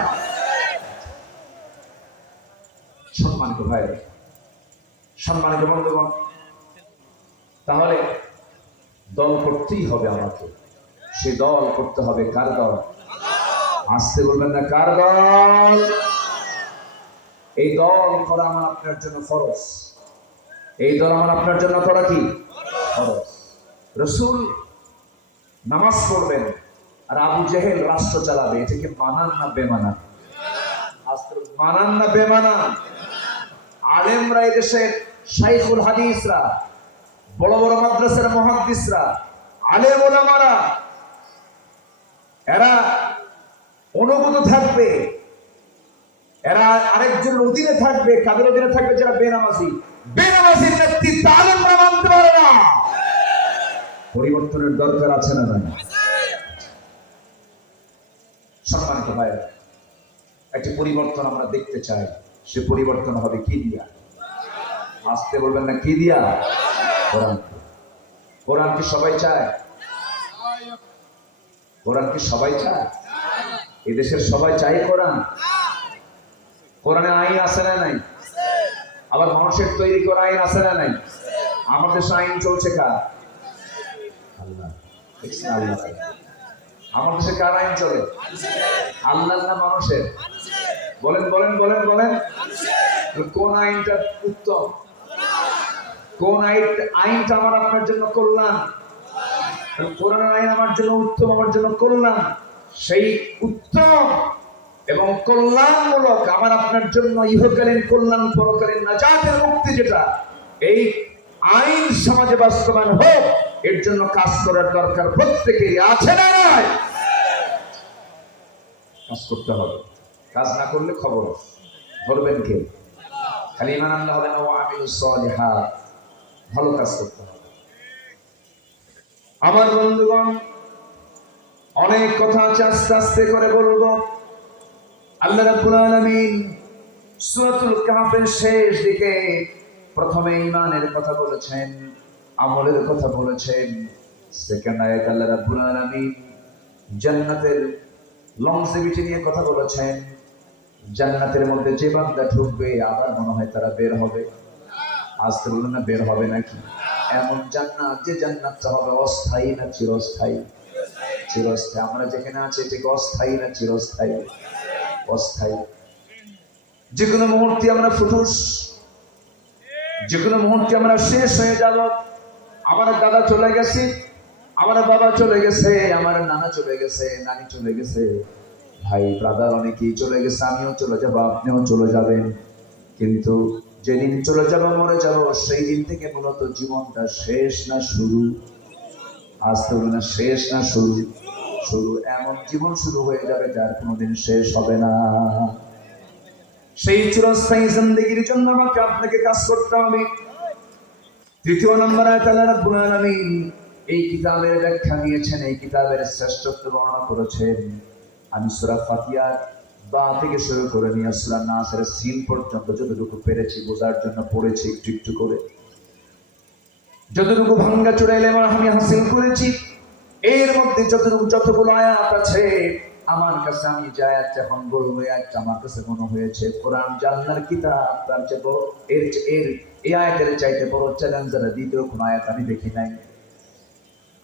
সম্মানিত ভাই, সম্মানিত বন্ধুগণ, তাহলে দল করতেই হবে আমাকে। সে দল করতে হবে কার দল? আসতে বলবেন না, কার দল? এই দল করা আমার আপনার জন্য ফরজ। এই দল আমার আপনার জন্য করা কি ফরজ? রাসূল নামাজ পড়বেন আর আবু জেহেল রাষ্ট্র চালাবে, এটাকে মানান না বেমানান? মানান না বেমানান? আলেমরা এই দেশের শাইখুল হাদিসরা, বড় বড় মাদ্রাসার মুহাদ্দিসরা, আলেম ওলামারা, এরা অনুগত থাকবে, এরা আরেকজনের অধীনে থাকবে। কাদের অধীনে থাকবে? যারা বেনামাজি। বেনামাজির নেতৃত্ব আলেমরা মানতে পারে না। পরিবর্তনের দরকার আছে না নাই? সম্মানিত ভাই, একটি পরিবর্তন আমরা দেখতে চাই। সে পরিবর্তন হবে কি দিয়া? আসতে বলবেন না, কি দিয়া? কোরআন। কোরআন কি সবাই চায়? কোরআন কি সবাই চায়? এই দেশের সবাই চায় কোরআন? কোরআনে আইন আছে না নাই? আবার মানুষের তৈরি করা আইন আছে না নাই? আমাদের দেশে আইন চলছে কার? আল্লাহ। আল্লাহ। আমার দেশে কার আইন চলে? আল্লাহ না মানুষের? বলেন বলেন বলেন বলেন, কোন আইনটা উত্তম? কোন আইনটা আমার আপনার জন্য কল্যাণ? কোরআনের আইন আমার জন্য উত্তম, আমার জন্য কল্যাণ। সেই উত্তম এবং কল্যাণমূলক আমার আপনার জন্য ইহকালীন কল্যাণ, পরকালীন নাজাতের মুক্তি, যেটা এই আইন সমাজে বাস্তবায়ন হোক, এর জন্য কাজ করার দরকার প্রত্যেকেরই আছে না নাই? কাজ করতে হবে। কাজ না করলে খবর ধরবেন কে? খালি ঈমান আনলে হবে না, ওয়া আমিলুস সালিহাত, ভালো কাজ করতে হবে। আমার বন্ধুগণ, অনেক কথা আছে, আস্তে আস্তে করে বলবো। আল্লাহ রাব্বুল আলামিন সূরাতুল কাহফের শেষ দিকে প্রথমে ঈমানের কথা বলেছেন, আমলের কথা বলেছেন। সেকেন্ড আয়াত আল্লাহ রাব্বুল আলামিন জান্নাতের লংজিভিটি নিয়ে কথা বলেছেন। জান্নাতের মধ্যে যে বান্দা ঢুকবে আবার মনে হয় তারা বের হবে। আসতে বলুন না, বের হবে নাকি? এমন জান্নাত, যে জান্নাতটা হবে অস্থায়ী না চিরস্থায়ী? চিরস্থায়ী। আমরা যেখানে আছি এটাকে অস্থায়ী না চিরস্থায়ী? অস্থায়ী। যে কোনো মুহূর্তে আমরা ফুটুস, যে কোনো মুহূর্তে আমরা শেষ হয়ে যাব। আমার দাদা চলে গেছে, আমার বাবা চলে গেছে, আমার নানা চলে গেছে, নানি চলে গেছে, ভাই ব্রাদার অনেকেই চলে গেছে, আমিও চলে যাব, আপনিও চলে যাবেন। কিন্তু যেদিন চলে যাব, মরে যাব, সেই দিন থেকে মূলত জীবনটা শেষ না শুরু? আসতে বলি না, শেষ না শুরু? শুরু। এমন জীবন শুরু হয়ে যাবে যার কোনোদিন শেষ হবে না। সেই চিরস্থায়ী জিন্দেগির জন্য আমাকে আপনাকে কাজ করতে হবে। তৃতীয় নম্বর আয়াত আল্লাহ রাব্বুল আলামিন এই কিতাবের ব্যাখ্যা দিয়েছেন, এই কিতাবের শ্রেষ্ঠত্ব বর্ণনা করেছেন। আমি সূরা ফাতিহার বা থেকে শুরু করে নিয়ে সূরা নাসের সিন পর্যন্ত যতটুকু পেরেছি বোঝার জন্য পড়েছি একটু একটু করে। যতটুকু ভাঙ্গা চোরা ইলম আমি হাসিল করেছি, এর মধ্যে যতগুলো আয়াত আছে আমার কাছে, আমি যে আয়াতটা এখন বলবো, আয়াতটা আমার কাছে মনে হয়েছে কোরআন জান্নার কিতাব, তার চেয়ে বড় এই আয়াতের চাইতে বড় চ্যালেঞ্জার দ্বিতীয় কোন আয়াত আমি দেখি নাই।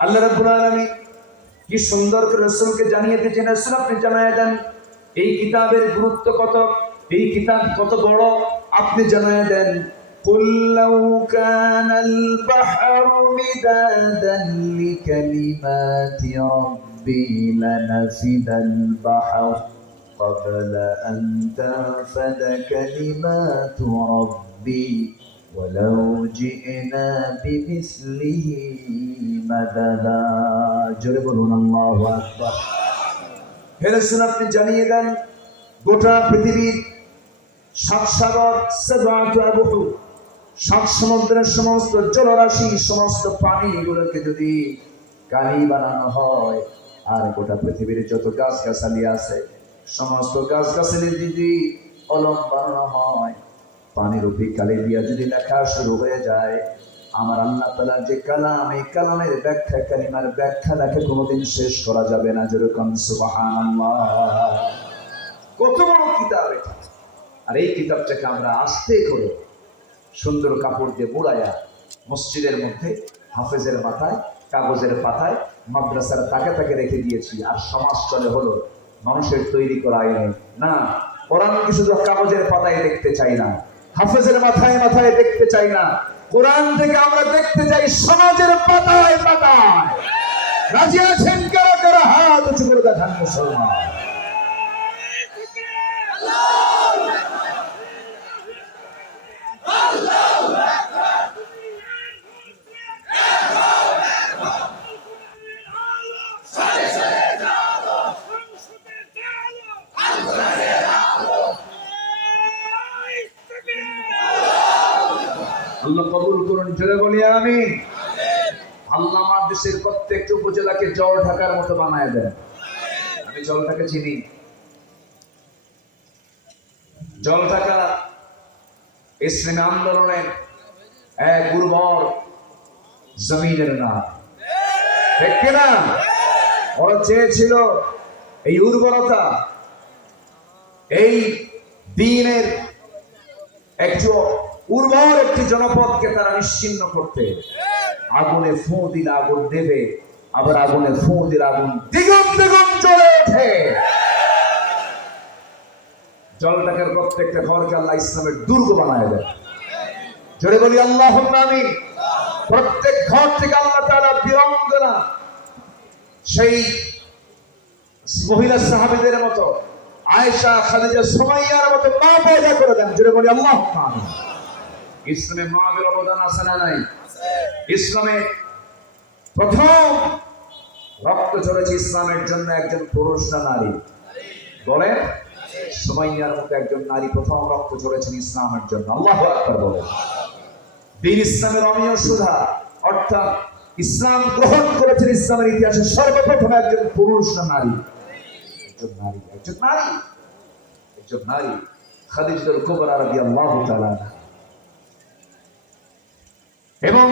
আল্লাহ রাব্বুল আলামিন কি সুন্দর করে রাসূলকে জানিয়ে দিয়েছেন, রাসূল আপনি জানিয়ে দেন এই কিতাবের গুরুত্ব কত, এই কিতাব কত বড়, আপনি জানিয়ে দেন। কুল লাউ কানাল বাহরু মিদাদান লিকালিমাতি রাব্বি লানাফিদাল বাহর ক্বাবলা আন তানফাদা কালিমাতু রাব্বি ওয়ালাউ জি'না বিমিসলিহি মাদাদা। জোরে বলুন আল্লাহু আকবার। হে রাসূল আপনি জানিয়ে দেন গোটা পৃথিবীর সাত সাগর, সাত সমুদ্রের সমস্ত জলরাশি, সমস্ত পানিগুলোকে যদি কালি বানানো হয়, আর গোটা পৃথিবীর যত গাছগাছালি আছে সমস্ত গাছগাছালি যদি কলম বানানো হয়, পানির উপরে কালি দিয়া যদি লেখা শুরু হয়ে যায়, আমার আল্লাহ তাআলার যে কালাম, এই কালামের ব্যাখ্যা, কালিমার ব্যাখ্যা দেখে কোনোদিন শেষ করা যাবে না। যেরকম সুবহানাল্লাহ। কত বড় কিতাব এটা! আর এই কিতাবটাকে আমরা আস্তে করে সুন্দর কাপড় দিয়ে মোড়াইয়া মসজিদের মধ্যে হাফেজের মাথায় কাগজের পাতায় মাদ্রাসার তাকে তাকে রেখে দিয়েছি। আর সমাজ চলে হলো মানুষের তৈরি করা আইনে। না, কোরআনকে শুধু কাগজের পাতায় দেখতে চাই না, হাফেজের মাথায় মাথায় দেখতে চাই না, কোরআন থেকে আমরা দেখতে চাই সমাজের পাতায় পাতায়। রাজি আছেন কারা কারা? হাত উঁচু করে দেখান মুসলমান। আল্লাহ কবুল করুন, জোরে বলি আমিন। আল্লাহ আমার দেশের প্রত্যেকটা উপজেলাকে জল ঢাকার মতো বানায় দেন। আমি জলটাকে চিনি। জল ঢাকা ইসলামী আন্দোলনের এক উর্বর জমিনের নাম, ঠিক কিনা? ওরা চেয়েছিল এই উর্বরতা, এই দ্বীনের একটু উর্বর একটি জনপদকে তারা নিশ্চিহ্ন করতে। আগুনে ফু দিলে আগুন দেবে, আবার আগুনে ফু দিলে আগুন দ্বিগুণ দ্বিগুণ জ্বলে ওঠে। জলটাকে প্রত্যেকটা ঘরকে আল্লাহ ইসলামের দুর্গ বানায় দেয়। জোরে বলি আল্লাহুম্মা আমিন। প্রত্যেক ঘর থেকে আল্লাহ তাআলা বীরাঙ্গনা, সেই মহিলা সাহাবীদের মতো আয়েশা, খাদিজা, সুমাইয়ার মতো মা পয়দা করে দেন। জোরে বলি আল্লাহুম্মা আমিন। ইসলামে মায়ের অবদান আছে না নাই? ইসলামে প্রথম রক্ত ঝরেছে ইসলামের জন্য একজন পুরুষ না নারী? বলেন। সুমাইয়ার মতো একজন নারী প্রথম রক্ত ঝরেছেন ইসলামের জন্য। আল্লাহু আকবার বলেন। দ্বীন ইসলামের অমীয় সুধা, অর্থাৎ ইসলাম গ্রহণ করেছেন ইসলামের ইতিহাসে সর্বপ্রথম একজন পুরুষ না নারী? একজন নারী, একজন নারী, একজন নারী, খাদিজাতুল কুবরা রাদিয়াল্লাহু তাআলা। এবং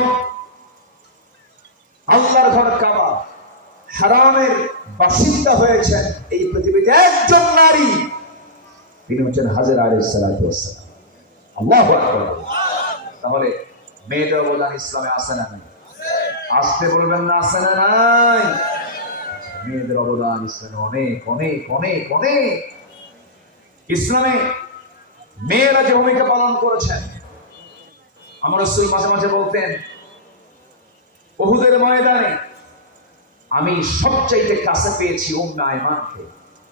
আল্লাহর ঘর কাবা, হারামের বাসিন্দা হয়েছেন এই পৃথিবীতে একজন নারী, তিনি হচ্ছেন হাজেরা আলাইহিস সালাতু ওয়াস সালাম। আল্লাহু আকবার। তাহলে মেয়েদের অবদান ইসলামে আছে না নাই? আসতে বলবেন না, আছে না নাই? মেয়েদের অবদান ইসলামে অনেক অনেক অনেক অনেক। ইসলামে মেয়েরা যে ভূমিকা পালন করেছেন, আমার রাসূল মাঝে মাঝে বলতেন, উহুদের ময়দানে আমি সবচাইতে কাছে পেয়েছি উম্মে আয়মানকে।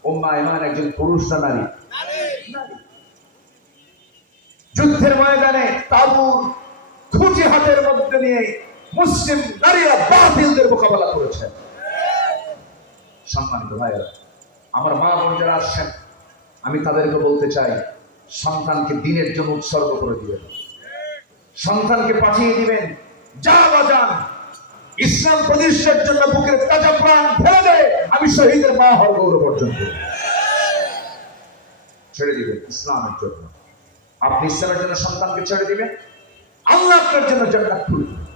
উম্মে আয়মান একজন পুরুষ না নারী? যুদ্ধের ময়দানে তাবুর খুঁটি হাতের মধ্যে নিয়ে মুসলিম নারীরা বাতিলদের মোকাবেলা করেছেন। সম্মানিত ভাইরা, আমার মা বোন যারা আসছেন, আমি তাদেরকে বলতে চাই, সন্তানকে দ্বীনের জন্য উৎসর্গ করে দিবেন, সন্তানকে পাঠিয়ে দিবেন যা বাজান ইসলাম প্রতিষ্ঠার জন্য বুকের তাজা প্রাণ ফেলে দেয়, আমি শহীদের মা হওয়ার গৌরব অর্জন করি। ছেড়ে দিবেন ইসলামের জন্য। আপনি ইসলামের জন্য সন্তানকে ছেড়ে দিবেন, আল্লাহ আপনার জন্য জান্নাত খুলে দিবেন।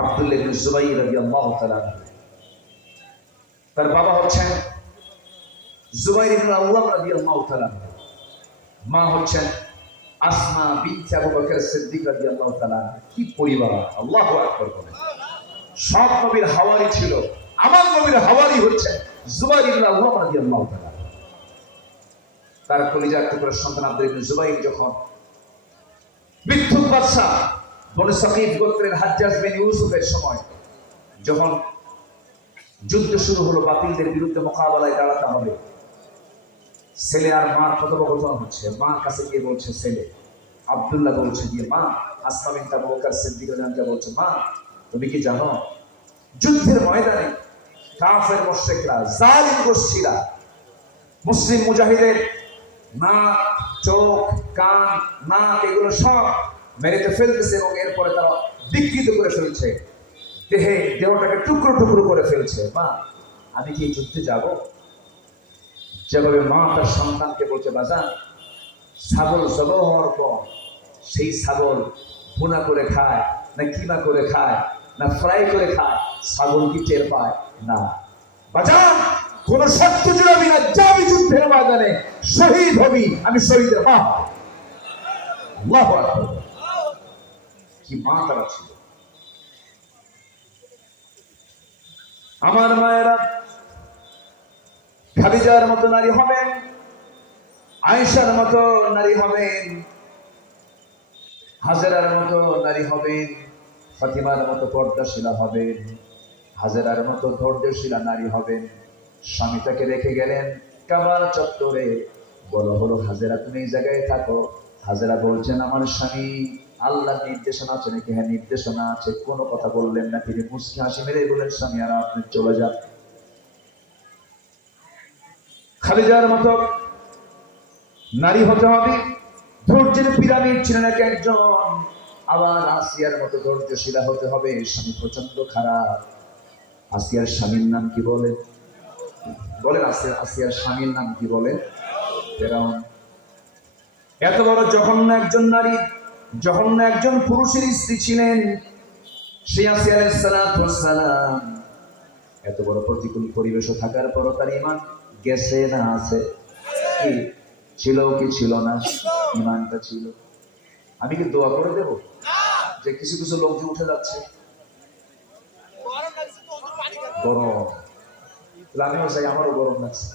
আব্দুল্লাহ ইবনে জুবাইর রাদিয়াল্লাহু তাআলা, তার বাবা হচ্ছেন জুবাইর ইবনে আওয়াম রাদিয়াল্লাহু তাআলা, মা হচ্ছেন আসমা বিনতে আবু বকর সিদ্দিক রাদিয়াল্লাহু তাআলা। কি পরিবার! আল্লাহু আকবার বলেন। সব নবীর হাওয়ারি ছিল, আমার নবীর হাওয়ারি হচ্ছে জুবাইর ইবনে আওয়াম রাদিয়াল্লাহু তাআলা। তার কলিজার টুকরা সন্তান আব্দুল্লাহ ইবনে জুবাইর যখন বিদ্যুৎ বাদশা বনু সাকিফ গোত্রের হাজ্জাজ বিন ইউসুফের সময় যখন যুদ্ধ শুরু হলো, বাতিলদের বিরুদ্ধে মোকাবেলায় দাঁড়াতে হবে, ছেলে আর মার কথোপকথন হচ্ছে। মার কাছে গিয়ে বলছে ছেলে, আব্দুল্লাহ বলছে গিয়ে মা, আসমা বিনতে আবু বকর সিদ্দিক রাদিয়াল্লাহু বলছে, মা তুমি কি জানো যুদ্ধের ময়দানে কাফের মুশরিকরা, জালিম গোষ্ঠীরা মুসলিম মুজাহিদের নাক, চোখ, কান, নাক এগুলো সব মেরেতে ফেলতেছে এবং এরপরে তারা বিকৃত করে ফেলছে, দেহটাকে টুকরো টুকরো করে ফেলছে। মা, আমি কি এই যুদ্ধে যাব? যেভাবে মা তার সন্তানকে বলছে, বাজান, ছাগল জবাই হওয়ার পর সেই ছাগল ভুনা করে খায় না কিমা করে খায় না ফ্রাই করে খায়, ছাগল কি টের পায় না? বাজান, কোন সত্য জুড়াবি না, যাবি যুদ্ধের ময়দানে, শহীদ হবি, আমি শহীদের মা। আল্লাহু আকবার। কি মা তারা ছিল! আমার মায়েরা খাদিজার মতো নারী হবেন, আয়েশার মতো নারী হবেন, হাজেরার মতো নারী হবেন, ফাতিমার মতো পর্দাশীলা হবেন, হাজেরার মতো ধৈর্যশীলা নারী হবেন। স্বামীটাকে রেখে গেলেন কাবার চত্বরে, বলা হলো, হাজেরা তুমি এই জায়গায় থাকো। হাজেরা বলছেন, আমার স্বামী, আল্লাহ নির্দেশনা আছে নাকি? হ্যাঁ, নির্দেশনা আছে। কোনো কথা বললেন না, তিনি মুচকি হাসি মেরে বললেন, স্বামী, আর আপনি চলে যান। খাদিজার মতো নারী হতে হবে, ধৈর্যের পিরামিড ছিলেন এক একজন। আবার আসিয়ার মতো ধৈর্যশীলা হতে হবে। স্বামী প্রচন্ড খারাপ। আসিয়ার স্বামীর নাম কি বলে? বলেন, আসিয়ার স্বামীর নাম কি বলে? ফেরাউন। এত বড় জঘন্য একজন নারী, জঘন্য একজন পুরুষের স্ত্রী ছিলেন সেই আসিয়া আলাইহিস সালাম। এত বড় প্রতিকূল পরিবেশে থাকার পরও তার ঈমান গেছে না আছে? কি ছিল কি ছিল না? ঈমানটা ছিল। আমি কি দোয়া করে দেব যে কিছু কিছু লোক যে উঠে যাচ্ছে গরম, আমিও চাই আমারও গরম লাগছে।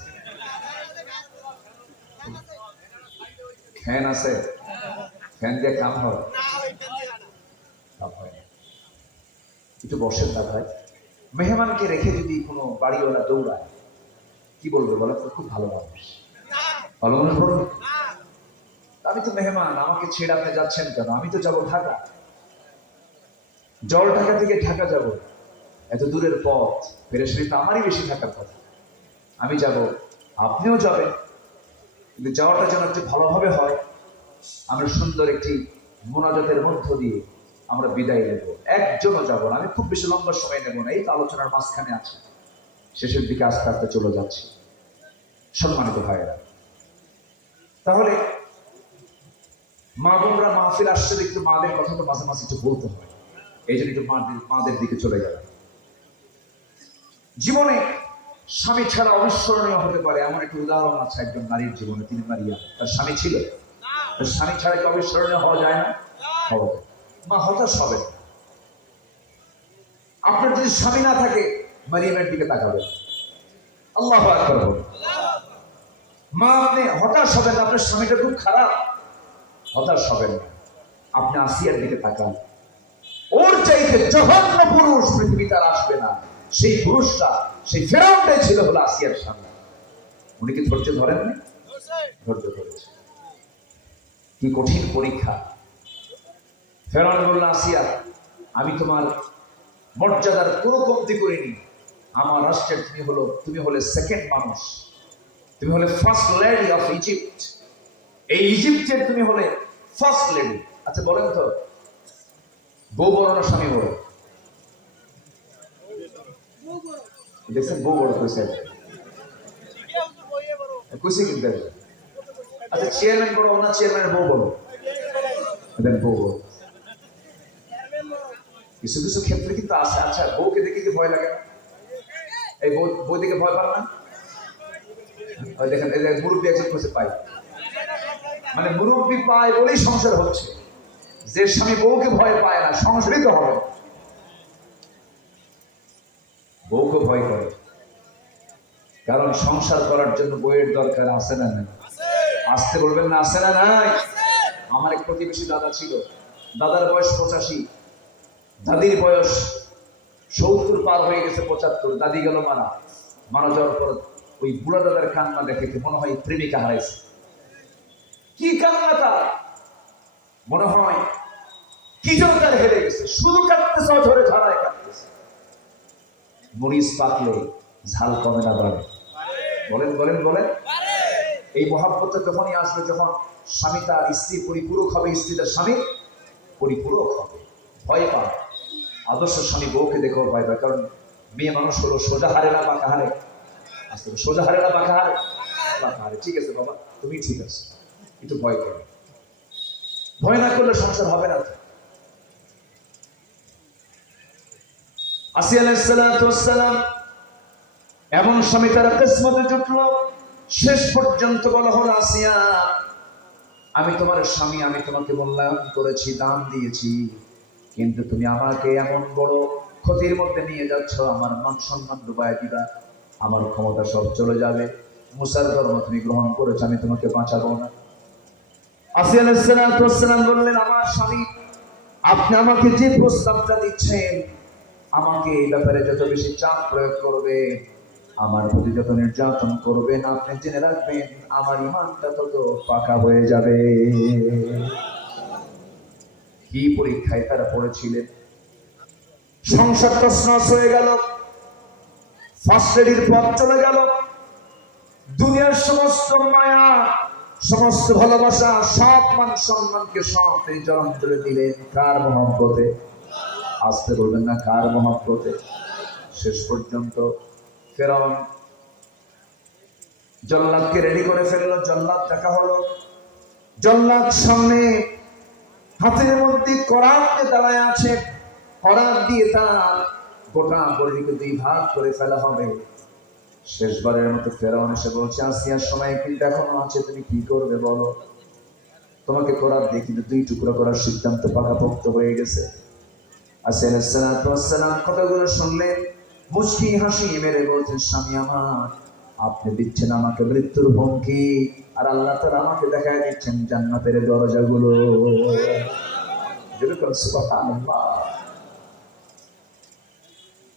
ফ্যান আছে, ফ্যান দিয়ে কাম হয়? একটু বসেন না ভাই। মেহমানকে রেখে যদি কোনো বাড়িওয়ালা দৌড়ায়, কি বলবে বলে? খুব ভালো মানুষ, ভালো মনে করো। আমি তো মেহমান, আমাকে ছেড়ে আপনি যাচ্ছেন কেন? আমি তো যাবো ঢাকা, জল ঢাকা থেকে ঢাকা যাব, এত দূরের পথ, পেরেশানি তো আমারই বেশি থাকার কথা। আমি যাব, আপনিও যাবেন, কিন্তু যাওয়াটা যেন একটু ভালোভাবে হয়। আমরা সুন্দর একটি মোনাজাতের মধ্য দিয়ে আমরা বিদায় নেব। একজনও যাব না, আমি খুব বেশি লম্বা সময় নেব না, এই তো আলোচনার মাঝখানে আছে, শেষের দিকে আস্তে আস্তে চলে যাচ্ছি। সম্মানিত ভাইয়েরা, তাহলে মা বোনরা মাহফিল আসছে, একটু মাদের কথা তো মাঝে মাঝে একটু বলতে হয়, এই জন্য একটু মাদের দিকে চলে গেল। জীবনে স্বামী ছাড়া অবিস্মরণীয় হতে পারে এমন একটি উদাহরণ আছে একজন নারীর জীবনে। তিনি মারিয়া, তার স্বামী ছিল, তার স্বামী ছাড়া কি অবিস্মরণীয় হওয়া যায় না? মা হতাশ হবেন। আপনার যদি স্বামী না থাকে, মারিয়ামের দিকে তাকাবেন, আল্লাহু আকবার বলুন। মা, আপনি হতাশ হবেন, আপনার স্বামীটা খুব খারাপ, হতাশ হবেন না। আপনি আসিয়ার দিকে তাকান, ওর চাইতে জঘন্য পুরুষ পৃথিবীতে আর আসবে না। সেই পুরুষটা, সেই ফেরাউনটাই ছিল হলো আসিয়ার সামনে। উনি কি ধৈর্য ধরেন না? ধৈর্য ধরেছে। কি কঠিন পরীক্ষা! ফেরাউন বলল, আসিয়া, আমি তোমার মর্যাদার কোনো কমতি করিনি। আমার রাষ্ট্রের তুমি হলে সেকেন্ড মানুষ, তুমি হলে ফার্স্ট লেডি অফ ইজিপ্ট। এই ইজিপ্টের তুমি হলে ফার্স্ট লেডি। আচ্ছা বলেন তো, বউ বড় না স্বামী বড়? দেখছেন, বউ বড় কইছে, কইছে কিন্তু। আচ্ছা, চেয়ারম্যান বড় না চেয়ারম্যানের বউ বড়? বউ বড়। কিছু কিছু ক্ষেত্রে কিন্তু আছে। আচ্ছা, বউকে দেখে কি ভয় লাগে না? এই বউ দেখে ভয় পান না? দেখেন, মুরব্বী একজন খুঁজে পাই, মানে মুরব্বী পায় বলেই সংসার হচ্ছে। যে স্বামী বউকে ভয় পায় না, সংসারিত হবে। বউকে ভয় করে, কারণ সংসার করার জন্য বউয়ের দরকার আছে না নাই? আসতে বলবেন না, আছে না নাই? আমার এক প্রতিবেশী দাদা ছিল, দাদার বয়স 85, দাদির বয়স 70 পার হয়ে গেছে, 75। দাদি গেল মারা যাওয়ার পর ওই বুড়া দাদার কান্না দেখে মনে হয় প্রেমিকা হারাইছে। কি কান্না তার! মনে হয় কি যেন তার হেরে গেছে, শুধু কাঁদতেছে, ঝরে ঝাড়ায় কাঁদতেছে। মরিচ পাকলে ঝাল কমে না বাড়ে? বলেন বলেন বলেন। এই মহাব্বতটা তখনই আসবে যখন স্বামী তার স্ত্রী পরিপূরক হবে, স্ত্রী তার স্বামী পরিপূরক হবে। ভয় পায় আদর্শ স্বামী বউকে দেখেও ভয় পায়, কারণ মেয়ে মানুষ হলো সোজা হারে না বাঁকা হারে। আসলে সোজা হারে না বাঁকা হারে? বাঁকা হারে। ঠিক আছে বাবা, তুমি ঠিক আছে, একটু ভয় করো। ভয় না করলে সংসার হবে না। আসিয়া আলাইহিস সালাতু ওয়াস সালাম এমন স্বামী তারা কিসমতে জুটলো, শেষ পর্যন্ত বলা হলো, আসিয়া আমি তোমার স্বামী, আমি তোমাকে মূল্যায়ন করেছি, দান দিয়েছি, কিন্তু তুমি আমাকে এমন বড় ক্ষতির মধ্যে নিয়ে যাচ্ছ, আমার মান সম্মান ডুবাই দিবা, আমার ক্ষমতা সব চলে যাবে। মুসার ধর্ম তুমি গ্রহণ করেছো, আমি তোমাকে বাঁচাবো না। আসিয়া আলাইহিস সালাতু ওয়াস সালাম বললেন, আমার স্বামী, আপনি আমাকে যে প্রস্তাবটা দিচ্ছেন, আমাকে এই ব্যাপারে যত বেশি চাপ প্রয়োগ করবে, আমার প্রতি যত নির্যাতন করবেন, আপনি জেনে রাখবেন আমার ইমানটা তত পাকা হয়ে যাবে। কি পরীক্ষায় তারা পড়েছিলেন! সংসার তছনছ হয়ে গেল, ফার্স্ট লেডির পথ চলে গেল, দুনিয়ার সমস্ত মায়া, সমস্ত ভালোবাসা, সব মান সম্মানকে সব তিনি জলাঞ্জলি দিলেন কার মহব্বতে? আসতে বলবেন না, কার মহব্বতে? শেষ পর্যন্ত ফেরাউন জল্লাদকে রেডি করে ফেললো, জল্লাদ দেখা হলো, জল্লাদ সামনে হাতের মধ্যে করাত দাঁড়ায় আছে, করাত দিয়ে তার গোটা বডিকে দুই ভাগ করে ফেলা হবে। শেষবারের মতো ফেরাউন এসে বলছে, আসিয়ার সময় কিন্তু এখনো আছে, তুমি কি করবে বলো? তোমাকে করাত দিয়ে কিন্তু দুই টুকরো করার সিদ্ধান্ত পাকাপোক্ত হয়ে গেছে। আসিয়া আলাইহিস সালাতু ওয়াস সালাম কথাগুলো শুনলেন, মুচকি হাসি মেরে বলছেন, স্বামী আমার, আপনি দিচ্ছেন আমাকে মৃত্যুর হুমকি, আর আল্লাহ তাআলা আমাকে দেখায় দিচ্ছেন জান্নাতের দরজাগুলো। সুবহানাল্লাহ।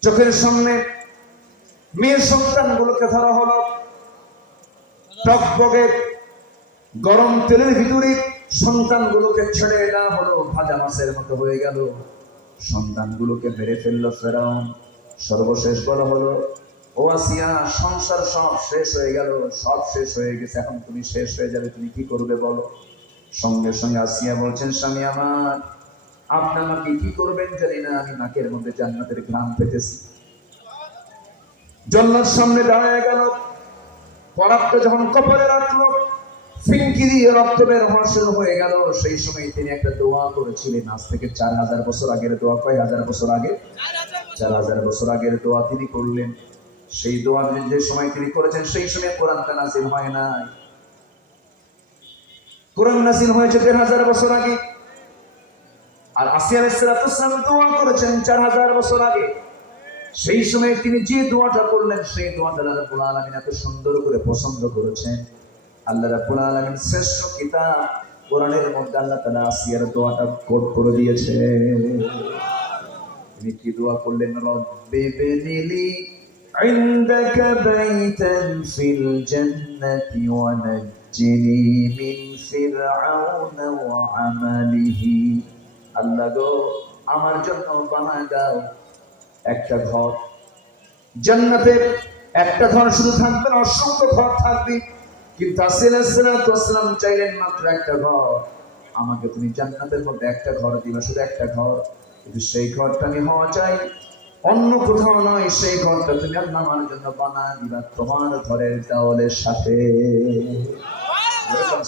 চোখের সামনে মেয়ের সন্তানগুলোকে ধরা হলো, টকবগে গরম তেলের ভিতরে সন্তানগুলোকে ছেড়ে দেওয়া হলো, ভাজা মাছের মতো হয়ে গেল, সন্তানগুলোকে মেরে ফেললো ফেরাউন। সর্বশেষ বলা হলো, ও আসিয়া, সংসার সব শেষ হয়ে গেল, সব শেষ হয়ে গেছে, এখন তুমি শেষ হয়ে যাবে, তুমি কি করবে বলো? সঙ্গে সঙ্গে আসিয়া বলছেন, স্বামী আমার, আপনি আমাকে কি করবেন জানি না, আমি নাকের মধ্যে জান্নাতের ঘ্রাণ পেতেছি। জল্লাদ সামনে দাঁড়ায় গেল, করাতটা যখন কপালে রাখলো, ফিনকি দিয়ে রক্ত বের হওয়া শুরু হয়ে গেল। সেই সময় তিনি একটা দোয়া করেছিলেন, আজ থেকে 4000 বছর আগের দোয়া। কয় হাজার বছর আগে? 4000 বছর আগের দোয়া তিনি করলেন। সেই দোয়া যে সময় তিনি করেছেন, সেই সময় কোরআনটা নাযিল হয় নাই। কোরআন নাযিল হয়েছে 1500 বছর আগে, আর আসিয়া আলাইহিস সালাম দোয়া করেছেন 4000 বছর আগে। সেই সময় তিনি যে দোয়াটা করলেন, সেই দোয়াটা আল্লাহ রাব্বুল আলামিন এত সুন্দর করে পছন্দ করেছেন। আল্লাহ রাব্বুল আলামিন শ্রেষ্ঠ কিতাব কোরআনের মধ্যে আল্লাহ তাআলা আসিয়ার দোয়াটা কোট করে দিয়েছে। তিনি কি দোয়া করলেন? রব্বি বিনিলি ইনদাকা বাইতান ফিল জান্নাতি ওয়া নাজ্জিনি মিন ফিরআউনা ওয়া আমালিহি। আল্লাহ গো, আমার জন্য বানায় দাও একটা ঘর জান্নাতে। একটা ঘর শুধু থাকবে না, অসংখ্য ঘর থাকবে, কিন্তু আসিয়া আলাইহিস সালাম চাইলেন মাত্র একটা ঘর। আমাকে তুমি জান্নাতের মধ্যে একটা ঘর দিবা, শুধু একটা ঘর, কিন্তু সেই ঘরটা আমি হওয়া চাই অন্য কোথাও নয়, সেই ঘরটা তুমি আল্লাহ আমার জন্য বানায় দিবা তোমার ঘরের দেওয়ালের সাথে।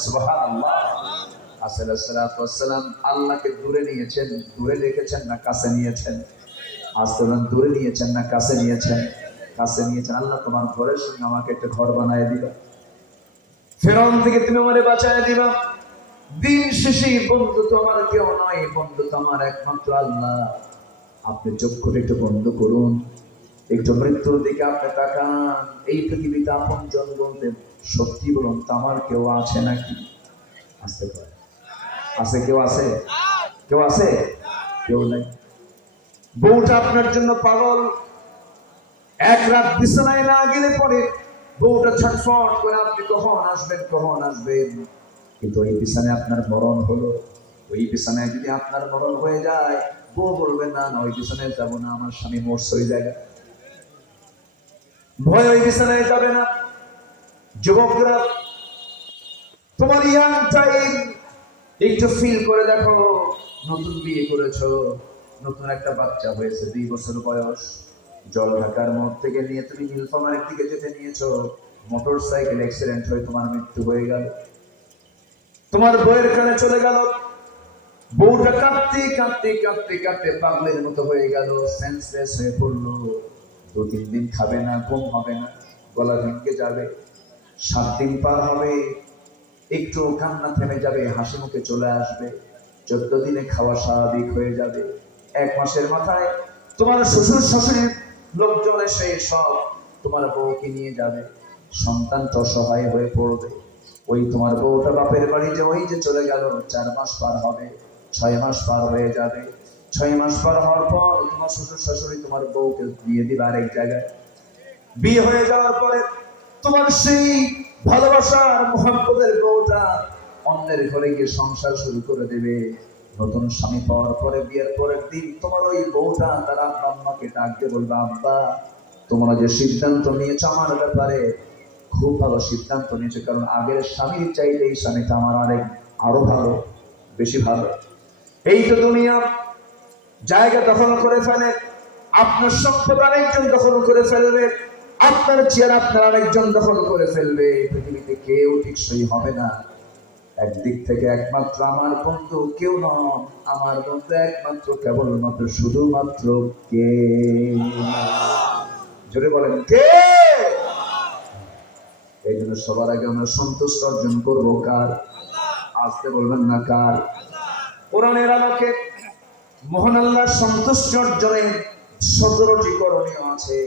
সুবহানাল্লাহ। আসিয়া আলাইহিস সালাম আল্লাহকে দূরে নিয়েছেন, দূরে রেখেছেন না কাছে নিয়েছেন? আসলেন দূরে নিয়েছেন না কাছে নিয়েছেন? কাছে নিয়েছেন। আল্লাহ তোমার ঘরের সঙ্গে আমাকে একটা ঘর বানায় দিবা, ফেরাউন থেকে তুমি আমারে বাঁচায় দিবা। দিন শেষে বন্ধু তো আমার কেউ নয়, বন্ধু তো আমার একমাত্র আল্লাহ। আপনি চোখ করে একটু বন্ধ করুন, একটু মৃত্যুর দিকে আপনি তাকান। এই পৃথিবীতে আপনজন বলতে সত্যি বলুন তো আমার কেউ আছে নাকি? আসতে পারে? আছে? কেউ আছে? কেউ আছে? কেউ নাই। বউটা আপনার জন্য পাগল, এক রাত বিছানায় না গেলে পরে বউটা ছটফট করে, আপনি কখন আসবেন, কখন আসবেন। কিন্তু ওই বিছানায় আপনার মরণ হলো, ওই বিছানায় যদি আপনার মরণ হয়ে যায়, বউ বলবে না না ওই বিছানায় যাব না, আমার স্বামী মরছে ওই জায়গায়, ভয় ওই বিছানায় যাবে না। যুবকরা তোমার ইয়াং টাইম একটু ফিল করে দেখো, নতুন বিয়ে করেছো, নতুন একটা বাচ্চা হয়েছে, 2 বছর বয়স, জল ঢাকার মোড় থেকে নিয়ে তুমি নীলফামারীর দিকে যেতে নিয়েছো, মোটর সাইকেল অ্যাক্সিডেন্ট হয়ে তোমার মৃত্যু হয়ে গেল, তোমার বউয়ের কানে চলে গেল, বউটা কাঁদতে কাঁদতে কাঁদতে কাঁদতে পাগলের মতো হয়ে গেল, সেন্সলেস হয়ে পড়লো, 2-3 দিন খাবে না, ঘুম হবে না, গলা ভেঙে যাবে, 7 দিন পার হবে, একটু কান্না থেমে যাবে, হাসি মুখে চলে আসবে, 14 দিনে খাওয়া স্বাভাবিক হয়ে যাবে, 1 মাসের মাথায় তোমার শ্বশুর শাশুড়ির লোকজন এসে সব তোমার বউকে নিয়ে যাবে, সন্তান তো অসহায় হয়ে পড়বে, ওই তোমার বউটা বাপের বাড়িতে ওই যে চলে গেল, 4 মাস পার হবে, 6 মাস পার হয়ে যাবে, 6 মাস পার হওয়ার পর তোমার শ্বশুর শাশুড়ি তোমার বউকে বিয়ে দিবে আরেক জায়গায়, বিয়ে হয়ে যাওয়ার পরে তোমার সেই ভালোবাসার মোহাম্মদের বউটা অন্যের ঘরে গিয়ে সংসার শুরু করে দেবে, নতুন স্বামী পাওয়ার পরে বিয়ের পরের দিন তোমার ওই বউটা তার আব্বা আম্মাকে ডাক দিয়ে বলবে, আব্বা তোমরা যে সিদ্ধান্ত নিয়েছো আমার ব্যাপারে খুব ভালো সিদ্ধান্ত নিয়েছে, কারণ আগের স্বামীর চাইতে এই স্বামীটা আমার আরো ভালো, বেশি ভালো, এই তো দুনিয়া জায়গা দখল করে ফেলে, আপনার সম্পদ আরেকজন দখল করে ফেলবে, আপনার চেয়ার আপনার আরেকজন দখল করে ফেলবে, পৃথিবীতে কেউ টিকসই হবে না, একদিক থেকে একমাত্র আমার বন্ধু কেউ নয়, আমার বন্ধু একমাত্র কেবলমাত্র শুধুমাত্র কে, জোরে বলেন কে। এই জন্য সবার আগে আমরা সন্তুষ্ট অর্জন করবো কার? আসতে বলবেন না কার? কোরআনের আলোকে মহান আল্লাহর সন্তুষ্টি অর্জনের 17টি করণীয় আছে,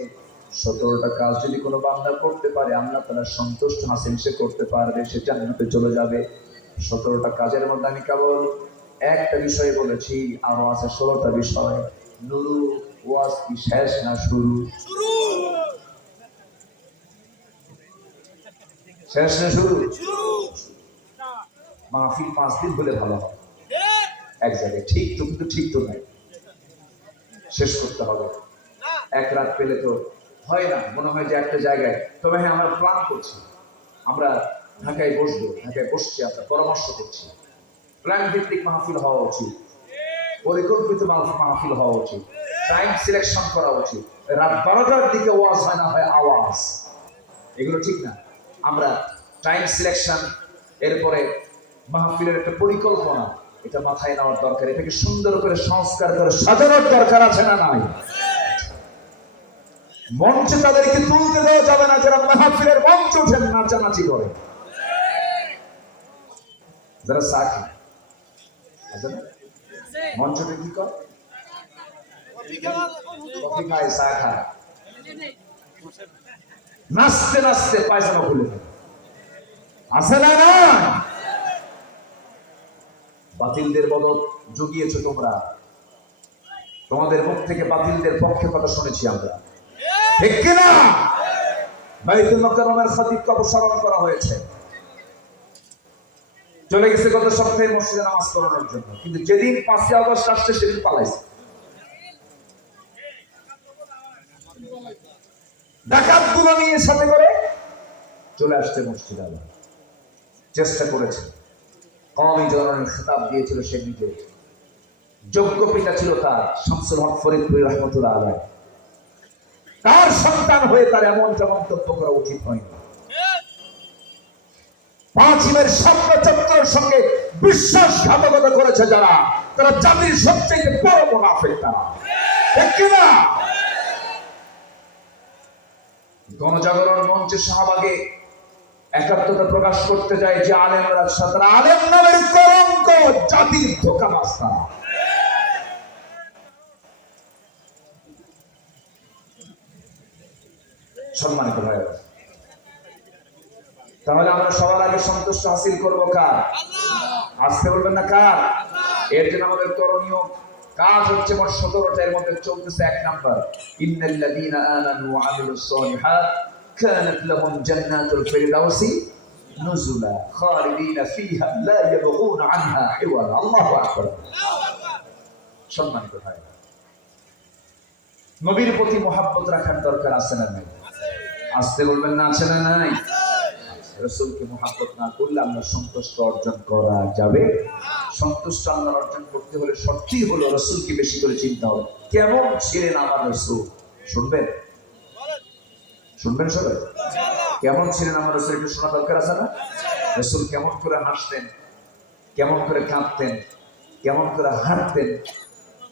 17টা কাজ যদি কোনো বান্দা করতে পারে আল্লাহ তাআলার সন্তুষ্ট হাসিল সে করতে পারবে, সে জান্নাতে চলে যাবে। 17টা কাজের মধ্যে আমি কেবল একটা বিষয় বলেছি, আরো আছে 16টা বিষয়। নুরু ওয়াজ কি শেষ না শুরু? শেষ না শুরু? মাহফিল 5 দিন হলে ভালো হয় এক জায়গায়, ঠিক তো, কিন্তু ঠিক তো নাই, শেষ করতে হবে, এক রাত পেলে তো হয় না, মনে হয় যে একটা জায়গায়, তবে হ্যাঁ আমরা প্ল্যান করছি, আমরা ঢাকায় বসবো, ঢাকায় বসছি, আমরা পরামর্শ করছি, প্ল্যান ভিত্তিক মাহফিল হওয়া উচিত, পরিকল্পিত মাহফিল হওয়া উচিত, টাইম সিলেকশন করা উচিত, রাত 12টার দিকে ওয়াজ হয় না হয় আওয়াজ, এগুলো ঠিক না। আমরা টাইম সিলেকশন, এরপরে মাহফিলের একটা পরিকল্পনা, এটা মাথায় নেওয়ার দরকার, এটাকে সুন্দর করে সংস্কার করে সাজানোর দরকার আছে না নাই? মঞ্চে তাদেরকে তুলতে দেওয়া যাবে না যারা মাহফিলের মঞ্চ উঠেন নাচানাচি করে, যারা সাকি আছে না মঞ্চটা কি করে, কফি খায়, চা খায়, নাচতে নাচতে পায়জামা খুলে আছে না না? বাতিলদের বদল জুগিয়েছ তোমরা, তোমাদের মুখ থেকে বাতিলদের পক্ষে কথা শুনেছি আমরা, ঠিক কিনা? বাইতুল মুকাররমের খতিবকে অপসারণ করা হয়েছে, চলে গেছে গত সপ্তাহে মসজিদে নামাজ পড়ানোর জন্য, কিন্তু যেদিন 5ই আগস্ট আসছে সেদিন পালাইছে, ডাকাতগুলো নিয়ে সাথে করে চলে আসছে মসজিদে, চেষ্টা করেছে, কওমি জনগণের খেতাব দিয়েছিল, সে নিজে যোগ্য পিতা ছিল তার, শামসুল হক ফরিদপুরি রহমতুল্লাহ আলাইহি, তার সন্তান হয়ে তার এমনটা মন্তব্য করা উচিত হয়নি। 5 ইমের স্বপ্ন চত্বরের সঙ্গে বিশ্বাসঘাতকতা করেছে যারা, তারা জাতির সবচেয়ে বড় মুনাফিক, তারা ঠিক কিনা? গণজাগরণ মঞ্চে শাহবাগে একাত্মতা প্রকাশ করতে যায় যে আলেমরা, তারা আলেম নামের কলঙ্ক, জাতির ধোঁকাবাজ তারা। সম্মানিত ভাইরা, তাহলে আমরা সবার আগে সন্তুষ্ট হাসিল করবো কার? আসতে বলবেন না কার? এর জন্য আমাদের করণীয় কাজ হচ্ছে মোট 17টা, এর মধ্যে চলতেছে 1 নাম্বার, ইন্নাল্লাযীনা আমানু ওয়া আমিলুস সালিহাত কানাত লাহুম জান্নাতুল ফিরদাউসি নুজুলা খালিদিনা ফিহা লা ইয়াবগুনা আনহা হিওয়ালা। আল্লাহু আকবার। সম্মানিত ভাই, নবীর প্রতি মহব্বত রাখার দরকার আছে না নাই? আসতে বলবেন না আছে না নাই? রাসূলকে মুহাব্বত না করলে আমরা সন্তুষ্ট অর্জন করা যাবে? সন্তুষ্ট আল্লাহ অর্জন করতে হলে সত্যিই হলো রাসূলকে বেশি করে চিন্তা হবে। কেমন ছিলেন আমার রাসূল? শুনবেন শুনবেন সবাই? কেমন ছিলেন আমার রাসূল? একটু শোনা দরকার আছে না? রাসূল কেমন করে হাসতেন, কেমন করে কাঁদতেন, কেমন করে হাঁটতেন,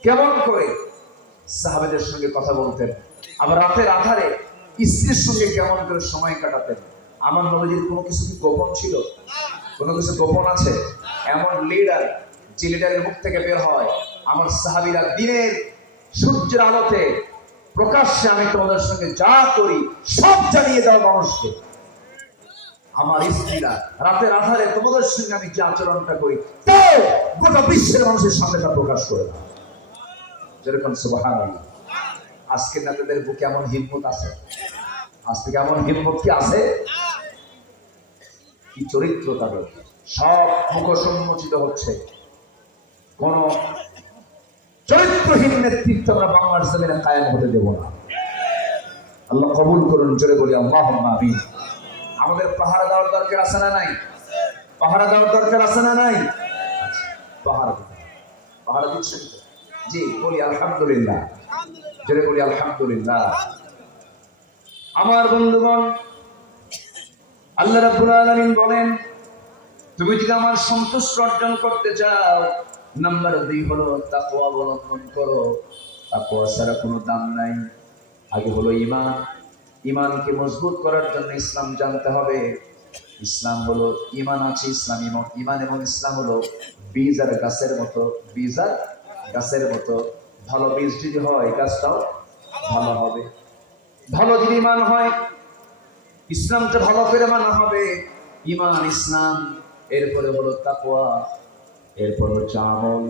কেমন করে সাহাবাদের সঙ্গে কথা বলতেন, আবার রাতের আধারে স্ত্রীর সঙ্গে কেমন করে সময় কাটাতেন। আমার নবীজির কোনো কিছু কি গোপন ছিল? কোনো কিছু গোপন আছে? এমন লিডার, যে লিডারের মুখ থেকে বের হয়, আমার সাহাবীরা দিনের সূর্যের আলোতে প্রকাশ্যে আমি তোমাদের সঙ্গে যা করি সব জানিয়ে দাও মানুষকে। আমার স্ত্রীরা রাতের আধারে তোমাদের সঙ্গে আমি যে আচরণটা করি তাও গোটা বিশ্বের মানুষের সামনে তা প্রকাশ করে দাও। যেরকম সুবহানাল্লাহ। আজকে নেতাদের বুকে এমন হিম্মত আছে? আজ থেকে এমন হিম্মত কি আছে? কি চরিত্র তাদের! সব মুখোন্মোচিত হচ্ছে। কোন চরিত্রহীন নেতৃত্ব আমরা বাংলার জমিনে কায়েম হতে দেব না। আল্লাহ কবুল করুন, জোরে বলি আল্লাহুম্মা আমিন। আমাদের পাহারা দেওয়ার দরকার আছে না নাই? পাহারা দেওয়ার দরকার আছে না নাই? পাহারা দিতে, পাহারা দিচ্ছেন তো? জি, বলি আলহামদুলিল্লাহ, জোরে বলি আলহামদুলিল্লাহ। আমার বন্ধুগণ, আল্লাহ রাব্বুল আলামিন বলেন, তুমি যদি আমার সন্তুষ্ট অর্জন করতে চাও, নাম্বার 2 হলো তাকওয়া অবলম্বন করো। তাকওয়া ছাড়া কোনো দাম নাই। আগে হলো ঈমান। ঈমানকে মজবুত করার জন্য ইসলাম জানতে হবে। ইসলাম হলো ঈমান আছে, ইসলাম ঈমান এবং ইসলাম হলো বীজ আর গাছের মতো। বীজ আর গাছের মতো। ভালো বীজ যদি হয় গাছটাও ভালো হবে। ভালো যদি ঈমান হয়, ইসলামটা ভালো করে মানা হবে। ঈমান, ইসলাম, এরপরে হলো তাকওয়া, এরপর হচ্ছে আমল।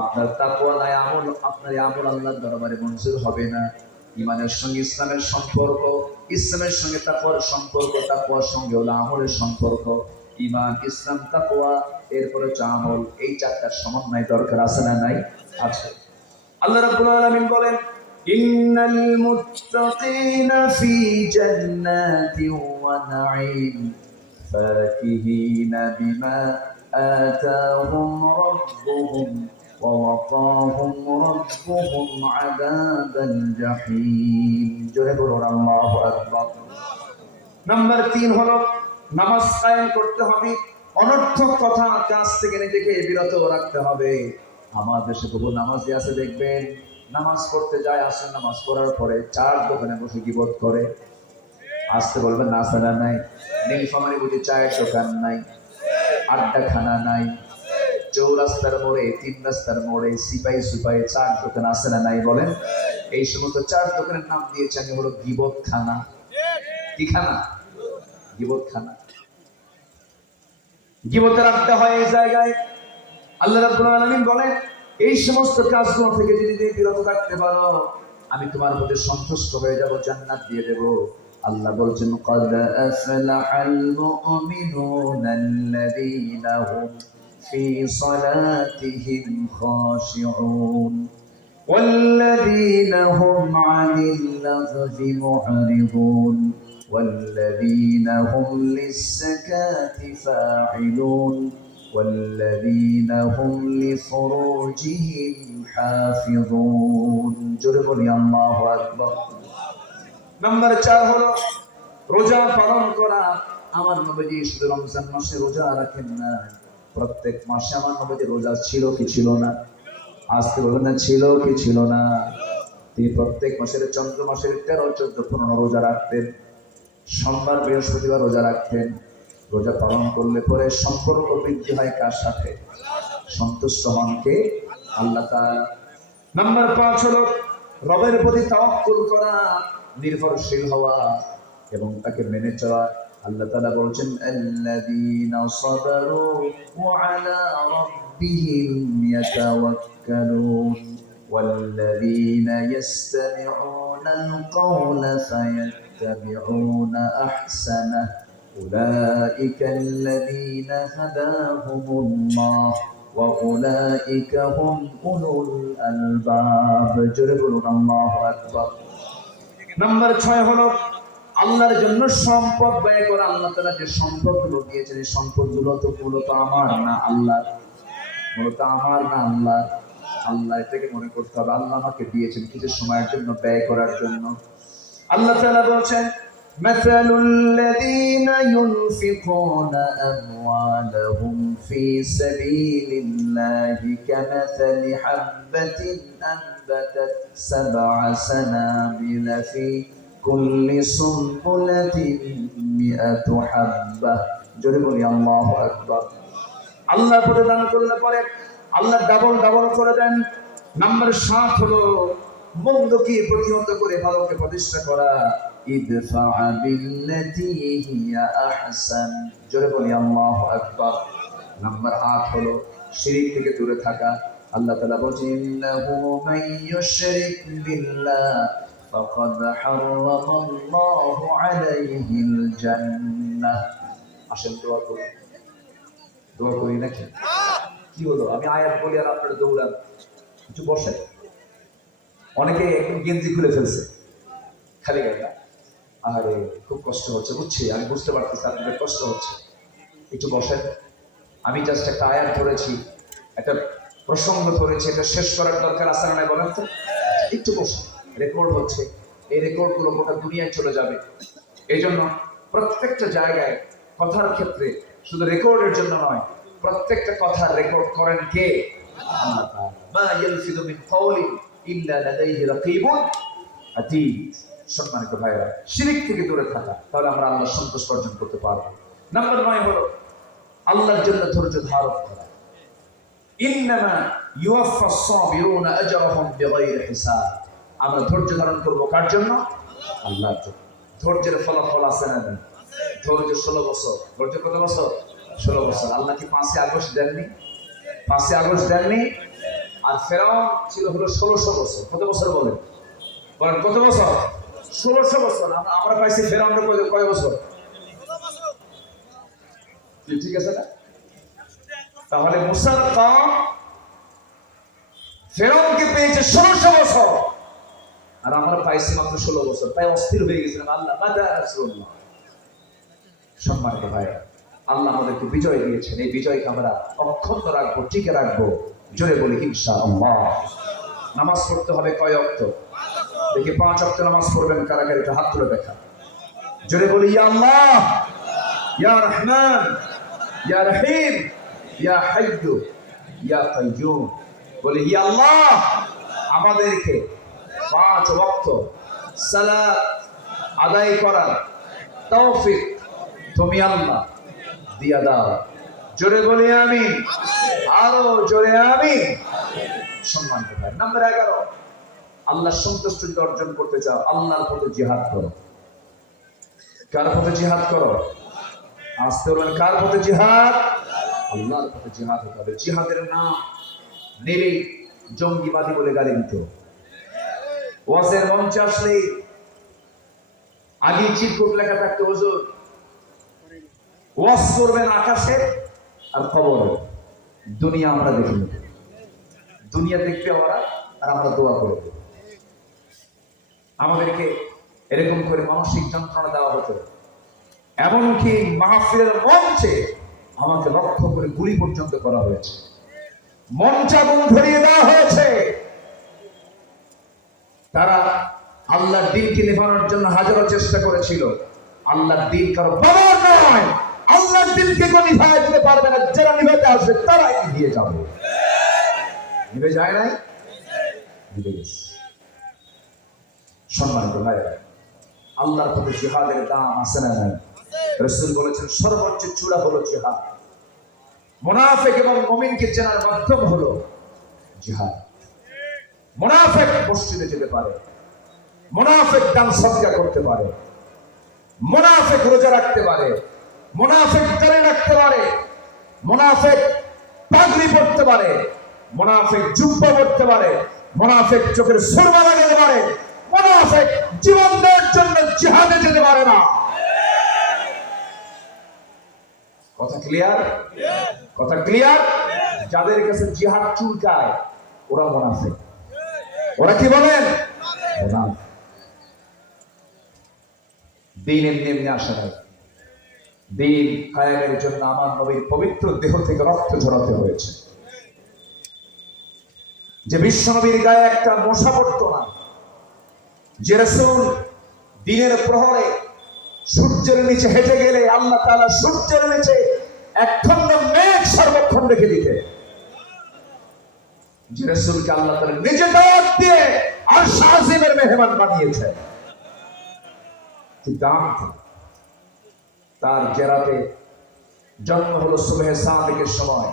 আপনার তাকওয়া নাই, আমল, আপনার আমল আল্লাহর দরবারে মঞ্জুর হবে না। ঈমানের সঙ্গে ইসলামের সম্পর্ক, ইসলামের সঙ্গে তাকওয়ার সম্পর্ক, তাকওয়ার সঙ্গে হলো আমলের সম্পর্ক। ঈমান, ইসলাম, তাকওয়া, এরপর হচ্ছে আমল। এই চারটার সমন্বয় দরকার আছে না নাই? আছে। আল্লাহ রাব্বুল আলামিন বলেন, ইন্নাল মুত্তাকিনা ফি জান্নাতিন ওয়া নাঈম ফাকিহিনা বিমা আতাহুম রাব্বুহুম ওয়া ওয়াকাহুম রাব্বুহুম আযাবাল জাহিম। জোরে বলুন আল্লাহু আকবার। নাম্বার 3 হলো নামাজ কায়েম করতে হবে। অনর্থক কথা কাজ থেকে নিজেকে বিরত রাখতে হবে। আমার দেশে বহু নামাজি আছে, দেখবেন নামাজ পড়তে যায়, আসে নামাজ পড়ার পরে চার দোকানে বসে গীবত করে। আসতে বলবেন না, আছে না নাই? নীলফামারী বুঝি চায়ের দোকান নাই, আড্ডাখানা নাই, চৌরাস্তার মোড়ে, 3 রাস্তার মোড়ে, সিপাই সুপাই চার দোকান আছে না নাই বলেন? এই সমস্ত চার দোকানের নাম দিয়েছে আমি হলো গীবত খানা। কি খানা? গীবত খানা। গীবতের আড্ডা হয় এই জায়গায়। আল্লাহ রাব্বুল আলামিন বলেন, এই সমস্ত কাজগুলো থেকে যদি তুমি বিরত থাকতে পারো, আমি তোমার প্রতি সন্তুষ্ট হয়ে যাব, জান্নাত দিয়ে দেব। আল্লাহ বলছেন, ক্বাদ আফলাহাল মুমিনুনা আল্লাযীনা হুম ফি সালাতিহিম খাশিউন ওয়াল্লাযীনা হুম আনিল লাগযি মু'রিদুন ওয়াল্লাযীনা হুম লিস-সাকাতি ফাঈলুন والذين هم لفروجهم حافظون। জোরে বলি আল্লাহু আকবার। নাম্বার 4 হলো রোজা পালন করা। আমার নবীজি শুধু রমজান মাসে রোজা রাখেন না, প্রত্যেক মাসে আমার নবীজি রোজা ছিল কি ছিল না? আজকে বলবেন না, ছিল কি ছিল না? তিনি প্রত্যেক মাসের চন্দ্র মাসের 13, 14, 15 রোজা রাখতেন। সোমবার, বৃহস্পতিবার রোজা রাখতেন। রোজা পালন করলে পরে সম্পর্ক বৃদ্ধি হয় কার সাথে? সন্তুষ্ট হন কে? আল্লাহ তাআলা। নাম্বার 5 হলো রবের প্রতি তাওয়াক্কুল করা, নির্ভরশীল হওয়া এবং তাকে মেনে চলা। আল্লাহ তাআলা বলেছেন, আল্লাযীনা সাবারু ওয়া আলা রাব্বিহিম ইয়াতাওয়াক্কালুন ওয়াল্লাযীনা ইস্তামিউনাল কাওলা ফায়াত্তাবিউনা আহসানাহ أولئك الذين هداهم الله وأولئك هم أولو الألباب। জোরে বলুন আল্লাহু আকবার। নাম্বার 6 হলো আল্লাহর জন্য সম্পদ ব্যয় করা। আল্লাহ তাআলা যে সম্পদগুলো দিয়েছেন, এই সম্পদগুলো তো মূলত আমার না আল্লাহর, মূলত আমার না আল্লাহর। আল্লাহ এটাকে মনে করতে হবে আল্লাহ আমাকে দিয়েছেন কিছু সময়ের জন্য ব্যয় করার জন্য। আল্লাহ তাআলা বলেন, মাসালুল লাযীনা ইউনফিকুনা আমওয়ালাহুম ফি সাবিলিল্লাহি কামাসালি হাববাতিন আনবাতাত সাবআ সানাবিলা ফি কুল্লি সুনবুলাতিন মিআতু হাব্বাহ। জোরে বলি আল্লাহু আকবার। আল্লাহ প্রদান করলে পরে আল্লাহ ডাবল ডাবল করে দেন। নাম্বার 7 হলো মন্দকে প্রতিহত করে ভালোকে প্রতিষ্ঠা করা। ইদফা বিল্লাতি হিয়া আহসান। জোরে বলি আল্লাহু আকবার। নাম্বার 8 হলো শিরক থেকে দূরে থাকা। আল্লাহ তাআলা বলেন, ইন্নাহু মান ইউশরিক বিল্লাহ ফাকাদ হারামাল্লাহু আলাইহিল জান্নাহ। আসেন দোয়া করি, দোয়া করি নাকি? কি হলো, আমি আয়াত বলি আর আপনারা দৌড়ান? একটু বসেন। অনেকে একদম গেঞ্জি খুলে ফেলছে খালি গায়ে। আরে খুব কষ্ট হচ্ছে, বুঝছি, আমি বুঝতে পারতেছি আপনাদের কষ্ট হচ্ছে। একটু বসেন। আমি জাস্ট একটা আয়াত ধরেছি, একটা প্রসঙ্গ ধরেছি, এটা শেষ করার দরকার আছে না বলেন তো? একটু বসেন। রেকর্ড হচ্ছে, এই রেকর্ডগুলো গোটা দুনিয়ায় চলে যাবে। এই জন্য প্রত্যেকটা জায়গায় কথার ক্ষেত্রে শুধু রেকর্ডের জন্য নয়, প্রত্যেকটা কথা রেকর্ড করেন কে? আল্লাহ তাআলা। মা ইয়ালফিযু মিন কাওলিন ইল্লা লাদাইহি রাকীবুন আতীদ। সম্মানিত ভাইরা, শিরক থেকে দূরে থাকা, তাহলে আমরা আল্লাহর সন্তুষ্টি অর্জন করতে পারবো। নাম্বার 9 হলো আল্লাহর জন্য ধৈর্য ধারণ করা। ইন্নামা ইউওয়াফাস সাবিরুনা আজরাহুম বিগাইরি হিসাব। আমরা ধৈর্য ধারণ করব কার জন্য? আল্লাহর জন্য। ধৈর্যের ফলাফল আছে না? ধৈর্য 16 বছর। ধৈর্য কত বছর? 16 বছর। আল্লাহ কি 5 আগস্ট দেননি? 5 আগস্ট দেননি? আর ফেরাউন ছিল হলো 1600 বছর। কত বছর বলেন? বলেন কত বছর? 1600 বছর। আমরা পাইছি ফেরাউনের কয় বছর? ঠিক আছে না? তাহলে মুসার কওম ফেরাউনকে পেয়েছে 1600 বছর, আর আমরা পাইছি মাত্র 16 বছর। তাই অস্থির হয়ে গেছিলাম, আল্লাহ মাদা রাসূলুল্লাহ। সম্মানিত ভাইরা, আল্লাহ আমাদেরকে বিজয় দিয়েছেন। এই বিজয়কে আমরা অক্ষুণ্ণ রাখবো, টিকে রাখবো। জোরে বলি ইনশাআল্লাহ। নামাজ পড়তে হবে কয় ওয়াক্ত? দেখি 5 ওয়াক্ত নামাজ পড়বেন কারা কারা, একটু হাত তুলে দেখা। জোরে বলি ইয়া আল্লাহ, ইয়া রহমান, ইয়া রহিম, ইয়া হাইয়্যু, ইয়া কাইয়্যুম। বলি ইয়া আল্লাহ, আমাদেরকে 5 ওয়াক্ত সালাত আদায় করার তৌফিক তুমি আল্লাহ দিয়া দাও। জোরে বলি আমিন, আরো জোরে আমিন। সম্মানিত ভাই, নাম্বার 11, আল্লাহর সন্তুষ্টি অর্জন করতে চাও, আল্লাহর পথে জিহাদ করো। কার পথে জিহাদ করো? আসতে বলেন, কার পথে জিহাদ? আল্লাহর পথে জিহাদ হতে হবে। জিহাদের নাম নেবে জঙ্গিবাদী বলে গালি দিত। ওয়াজের মঞ্চে আসলেই আগে চিরকুট লেখা থাকতো, হুজুর ওয়াজ করবেন আকাশে আর খবরে। দুনিয়া আমরা দেখি, দুনিয়া দেখবে ওরা, আর আমরা দোয়া করব। আমাদেরকে এরকম করে মানসিক যন্ত্রণা দেওয়া হতো। এমনকি মাহফিলের মঞ্চে আমাকে লক্ষ্য করে গুলি পর্যন্ত করা হয়েছে, মঞ্চাগুন ধরিয়ে দেওয়া হয়েছে। তারা আল্লাহর দ্বীনকে নিভানোর জন্য হাজারো চেষ্টা করেছিল। আল্লাহর দ্বীন কারো বাবার নয়, আল্লাহর দ্বীনকে কেউ নিভায় দিতে পারবে না। যারা নিভাতে আসবে তারাই নিভিয়ে যাবে। নিভে যায় নাই? নিভে গেছে। সম্মানিত ভাইরা, আল্লাহর পথে জিহাদের দাম আছে না নাই? রাসূল বলেছেন সর্বোচ্চ চূড়া হলো জিহাদ। মুনাফিক এবং মুমিনকে চেনার মাধ্যম হলো জিহাদ। মুনাফিক মসজিদে যেতে পারে, মুনাফিক দান সদকা করতে পারে, মুনাফিক রোজা রাখতে পারে, মুনাফিক দাড়ি রাখতে পারে, মুনাফিক পাগড়ি পরতে পারে, মুনাফিক জুব্বা পরতে পারে, মুনাফিক চোখের সুরমা লাগাতে পারে, মুনাফিক জীবন দেওয়ার জন্য জিহাদে যেতে পারে না। কথা ক্লিয়ার? কথা ক্লিয়ার? যাদের কাছে জিহাদ চুলকায় ওরা মুনাফিক। ওরা কি বলেন? দিন এমনি এমনি আসে নাই। দিন কায়েমের জন্য আমার নবীর পবিত্র দেহ থেকে রক্ত ঝরাতে হয়েছে। যে বিশ্ব নবীর গায়ে একটা মশা পড়তো না, যে রাসূল দিনের প্রহরে সূর্যের নিচে হেঁটে গেলে আল্লাহ তাআলা সূর্যের নিচে এক খণ্ড মেঘ সর্বক্ষণ রেখে দিতে, যে রাসূলকে আল্লাহ তাআলা নিজে দাওয়াত দিয়ে আরশ আজিমের মেহমান বানিয়েছে। কি দাম! তার জেরাতে জন্ম হলো সুবহে সাদিকের সময়।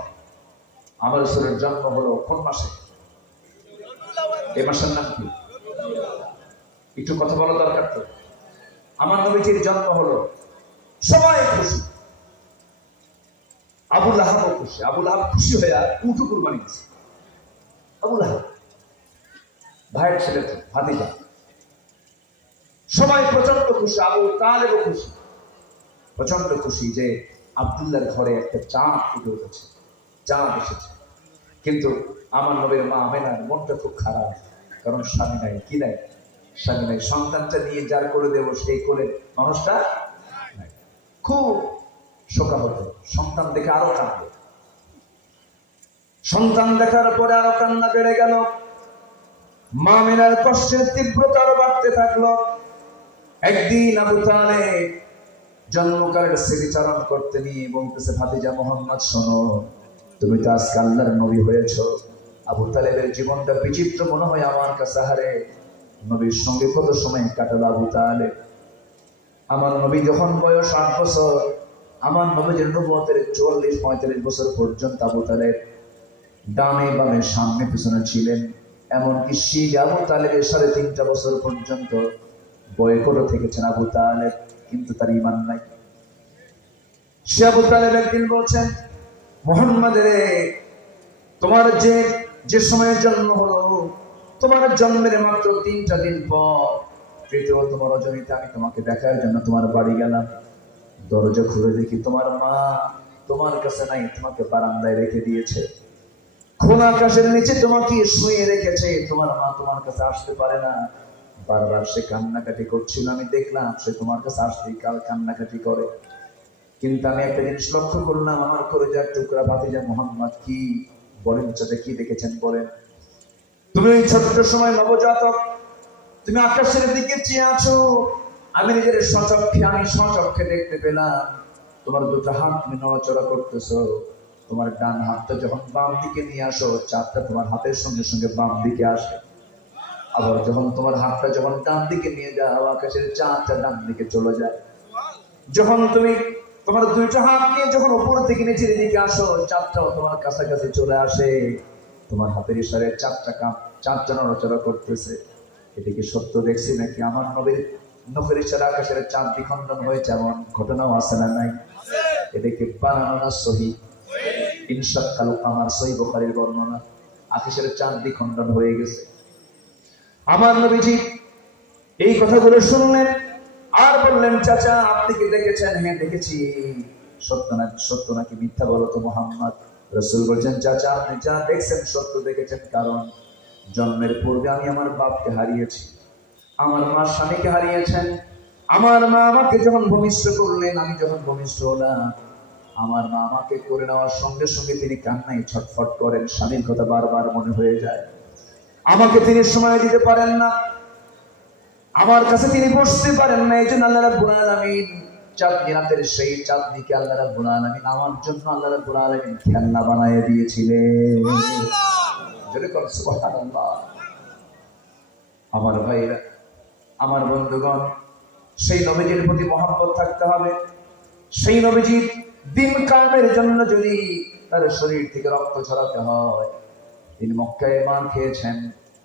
আমার রাসূলের জন্ম হলো কোন মাসে? এই মাসের নাম কি? একটু কথা বলা দরকার তো। আমার নবীজির জন্ম হলো, সবাই খুশি, আবু লাহাবও খুশি। আবু লাহাব খুশি হয়ে উঠু কুরবানি দিচ্ছে। আবু লাহাব ভাইয়ের ছেলে তো, ভাতিজা, সবাই প্রচন্ড খুশি। আবু তালেবও খুশি, প্রচন্ড খুশি যে আব্দুল্লাহর ঘরে একটা চাঁদ ফুটে উঠেছে, চাঁদ এসেছে। কিন্তু আমার নবীর মা আমেনার মনটা খুব খারাপ, কারণ স্বামী নাই। কি নাই? স্বামী নাই। সন্তানটা নিয়ে যার করে দেব সেই করে মানুষটা নাই। খুব শোকাহত। সন্তান দেখে আরো কাঁদবে। সন্তান দেখার পরে আরো কান্না বেড়ে গেল। মা আমেনার কষ্টের তীব্রতা আরো বাড়তে থাকলো। একদিন আবু তালেব জন্মকালের স্মৃতিচারণ করতে নিয়ে বলতেছে, ভাতিজা মোহাম্মদ শোনো, তুমি তো আজকে আল্লাহর নবী হয়েছ। আবু তালেবের জীবনটা বিচিত্র মনে হয় আমার কাছে। হারে, নবীর সঙ্গে কত সময় কাটালো আবু তালেব। আমার নবী যখন বয়স 8 বছর, আমার নবীর নবুয়তের 44-45 বছর পর্যন্ত আবু তালেব ডানে বামে সামনে পিছনে ছিলেন। এমনকি শীত আবু তালেবের 3.5 বছর পর্যন্ত বয়কটও থেকেছেন আবু তালেব, কিন্তু তার ঈমান নাই। সে আবু তালেব একদিন বলছেন, মুহাম্মদ রে, তোমার যে সময়ের জন্ম হলো, তোমার জন্মের মাত্র 3টা দিন পর তৃতীয় তোমার রজনীতে আমি তোমাকে দেখার জন্য তোমার বাড়ি গেলাম। দরজা খুলে দেখি তোমার মা তোমার কাছে নাই, তোমাকে বারান্দায় রেখে দিয়েছে। খোলা আকাশের নিচে তোমাকে শুয়ে রেখেছে। তোমার মা তোমার কাছে আসতে পারে না। বারবার সে কান্নাকাটি করছিল। আমি দেখলাম সে তোমার কাছে আসতেই কান্নাকাটি করে। কিন্তু আমি একটা জিনিস লক্ষ্য করলাম, আমার কলিজার টুকরা ভাতিজা মুহাম্মদ। কি বলেন? চাচা কি দেখেছেন বলেন? তুমি ওই ছোট্ট সময় নবজাতক, তুমি আকাশের দিকে চেয়ে আছো। আমি নিজের স্বচক্ষে দেখতে পেলাম তোমার দুটো হাত তুমি নড়াচড়া করতেছো। তোমার ডান হাতটা যখন বাম দিকে নিয়ে আসো, চাঁদটা তোমার হাতের সঙ্গে সঙ্গে বাম দিকে আসে। আবার যখন তোমার হাতটা যখন ডান দিকে নিয়ে যাও, আকাশের চাঁদটা ডান দিকে চলে যায়। যখন তুমি তোমার দুইটা হাত নিয়ে যখন উপর থেকে নিচের দিকে আসো, চাঁদটাও তোমার কাছাকাছি চলে আসে। তোমার হাতের ইশারায় চাঁদটা নড়াচড়া করতেছে। এটা কি সত্য দেখছি নাকি? আমার নবীর নখের ইশারা আকাশের চাঁদ দ্বিখণ্ডন হয়েছে, এমন ঘটনাও আছে না নাই? এটাকে বানানো না সহি? ইনশাআল আমার সহি বুখারীর বর্ণনা, আকাশের চাঁদ দ্বিখণ্ডন হয়ে গেছে। আমার নবীজি এই কথাগুলো শুনলেন আর বললেন, চাচা আপনি কি দেখেছেন? হ্যাঁ দেখেছি। সত্য নাকি মিথ্যা বলো তো মুহাম্মদ? রাসূল বলছেন, চাচা আপনি যা দেখছেন সত্য দেখেছেন, কারণ জন্মের পূর্বে আমি আমার বাপকে হারিয়েছি, আমার মা স্বামীকে হারিয়েছেন। আমার মা আমাকে যখন ভূমিষ্ঠ করলেন, আমি যখন ভূমিষ্ঠ হলাম, আমার মা আমাকে করে নেওয়ার সঙ্গে সঙ্গে তিনি কান্নায় ছটফট করেন। স্বামীর কথা বারবার মনে হয়ে যায়। আমাকে তিনি সময় দিতে পারেন না, আমার কাছে তিনি বসতে পারেন না। এই জন্য আল্লাহ রাব্বুল আলামিন চাঁদনি রাতের সেই চাঁদনিকে আল্লাহ রাব্বুল আলামিন আমার জন্য আল্লাহ রাব্বুল আলামিন খেলনা বানিয়ে দিয়েছিলেন। সুবহানাল্লাহ। আমার ভাইরা, আমার বন্ধুগণ, সেই নবীজির প্রতি মহব্বত থাকতে হবে। সেই নবীজির দিন কায়েমের জন্য যদি তার শরীর থেকে রক্ত ঝরাতে হয়, তিনি মক্কায় মার খেয়েছেন,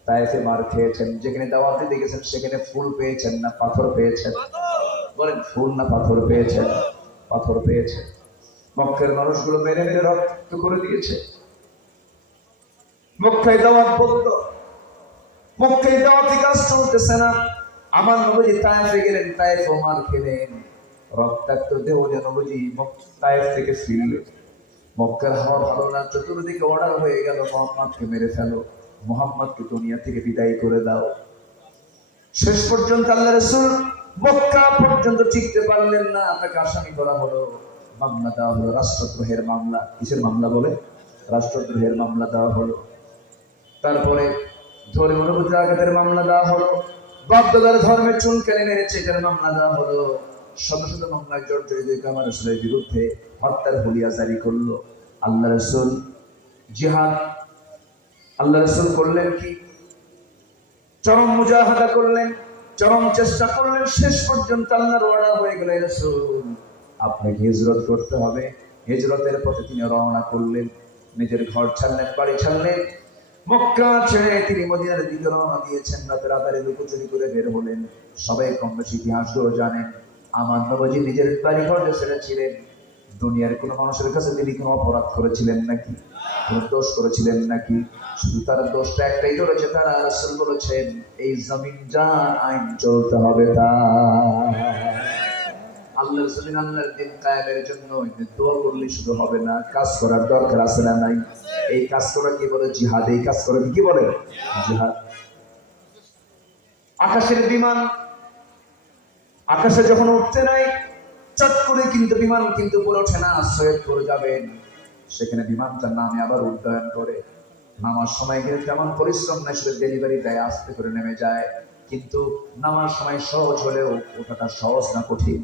তায়েফে মার খেয়েছেন। যেখানে দাওয়াতে দেখেছেন সেখানে ফুল পেয়েছেন না পাথর পেয়েছেন? বলেন, ফুল না পাথর পেয়েছেন? পাথর পেয়েছেন। মক্কার মানুষগুলো মেরে মেরে রক্ত করে দিয়েছে। মক্কায় দাওয়াত বন্ধ, মক্কায় দাওয়াতি কাজ চলতেছে না। আমার নবীজি তায়েফে গেলেন, তায়েফে মার খেলেন, রক্তাক্ত দেহ যেন নবীজি তায়েফ থেকে ফিরলেন। মক্কার হাওয়া ভালো না, চতুর্দিকে অর্ডার হয়ে গেল, মুহাম্মদকে মেরে ফেলো, মুহাম্মদকে দুনিয়া থেকে বিদায় করে দাও। শেষ পর্যন্ত আল্লাহ রাসূল মক্কা পর্যন্ত টিকতে পারলেন না, তাকে আসামি করা হলো, মামলা দেওয়া হলো, রাষ্ট্রদ্রোহের মামলা। কিসের মামলা বলে? রাষ্ট্রদ্রোহের মামলা দেওয়া হলো। তারপরে ধর্মীয় অনুভূতি আঘাতের মামলা দেওয়া হলো, বাপদাদার ধর্মের চুনকানি মেরেছে এটার মামলা দেওয়া হলো। শত শত মামলায় জর্জরিত আমার রাসূলের বিরুদ্ধে হত্যার হুলিয়া জারি করলো। আল্লাহ রাসূল জিহাদ, আল্লাহ রাসূল করলেন কি? চরম মুজাহাদা করলেন, চরম চেষ্টা করলেন, শেষ পর্যন্ত আল্লাহর ওয়াদা হয়ে গেল, রাসূল আপনাকে হিজরত করতে হবে। হিজরতের পথে তিনি রওনা করলেন, নিজের ঘর ছাড়লেন, বাড়ি ছাড়লেন, মক্কা ছেড়ে তিনি মদিনার দিকে রওনা দিয়েছেন। রাতের আধারে লুকোচুরি করে বের হলেন। সবাই কম বেশি ইতিহাসগুলো জানেন। আমার নবীজি নিজের বাড়ি ঘর ছেড়েছিলেন। দুনিয়ার কোনো মানুষের কাছে তিনি কোনো অপরাধ করেছিলেন নাকি? কোনো দোষ করেছিলেন নাকি? শুধু তার দোষটা একটাই ধরেছে, তারা রাসূল বলেছেন এই জমিন যার আইন চলতে হবে তা। আল্লাহর জমিন আল্লাহর দিন কায়েমের জন্য দোয়া করলে শুধু হবে না, কাজ করার দরকার আছে না নাই? এই কাজ করা কি বলে? জিহাদ। এই কাজ করা কি বলে? জিহাদ। আকাশের বিমান আকাশে যখন উঠতে নাই, চট করে কিন্তু বিমান কিন্তু উপরে ওঠে না, সৈয়দপুর যাবেন, সেখানে বিমানটার নামে আবার উড্ডয়ন করে। নামার সময় কিন্তু তেমন পরিশ্রম নাই, শুধু ডেলিভারি দেয়, আস্তে করে নেমে যায়। কিন্তু নামার সময় সহজ হলেও ওঠাটা সহজ না, কঠিন।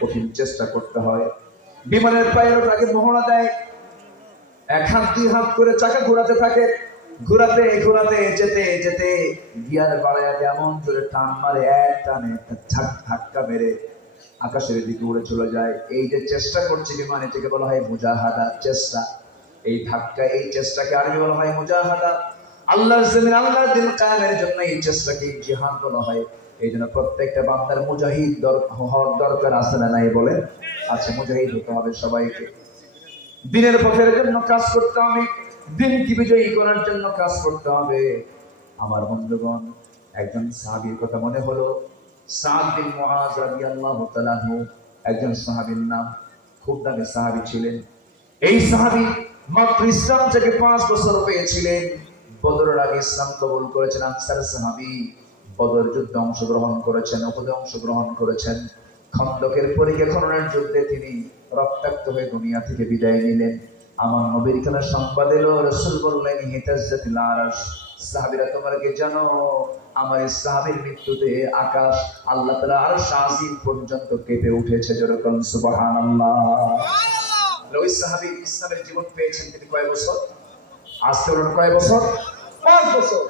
কঠিন চেষ্টা করতে হয়। বিমানের পায়ের আগে মহড়া দেয়, এক হাত দুই হাত করে চাকা ঘোরাতে থাকে, ঘোরাতে ঘোরাতে যেতে যেতে গিয়ার বাড়ায় এমন জোরে টান মারে, এক টানে ধাক্কা মেরে আকাশের দিকে উড়ে চলে যায়। এই যে চেষ্টা করছে বিমান, এটাকে বলা হয় মুজাহাদা, চেষ্টা। এই ধাক্কা, এই চেষ্টাকে আরবি বলা হয় মুজাহাদা। আল্লাহর জমিন আল্লাহর দিন কায়েমের জন্য এই চেষ্টাকে জিহাদ বলা হয়। এই জন্য প্রত্যেকটা বান্দার মুজাহিদ হওয়ার দরকার আছে না নাই? বলে আছে, মুজাহিদ হতে হবে সবাইকে। দিনের পথের জন্য কাজ করতে হবে, দিনকে বিজয়ী করার জন্য কাজ করতে হবে। আমার বন্ধুগণ, একজন সাহাবীর কথা মনে হলো, সাদ বিন মুআজ রাদিয়াল্লাহু তাআলা আনহু, একজন সাহাবীর নাম, খুব দামি সাহাবী ছিলেন। এই সাহাবী মাত্র ইসলাম থেকে 5 বছর পেয়েছিলেন। বদরের আগে ইসলাম কবুল করেছেন, আনসার সাহাবী। বদর যুদ্ধে অংশগ্রহণ করেছেন, উহুদে অংশগ্রহণ করেছেন। খন্দকের পরীক্ষা খননের যুদ্ধে তিনি রক্তাক্ত হয়ে দুনিয়া থেকে বিদায় নিলেন। আমার নবীর কাছে সংবাদ এলো, রাসূল বললেন হিতাজ্জাতিল আরশ, সাহাবীরা তোমরা কি জানো আমার এই সাহাবীর মৃত্যুতে আকাশ, আল্লাহ তাআলা আরশ আজিম পর্যন্ত কেঁপে উঠেছে। যেরকম সুবহানাল্লাহ। ওই সাহাবী ইসলামের জীবন পেয়েছেন তিনি কয় বছর? আজকে ওর কয় বছর? 5 বছর।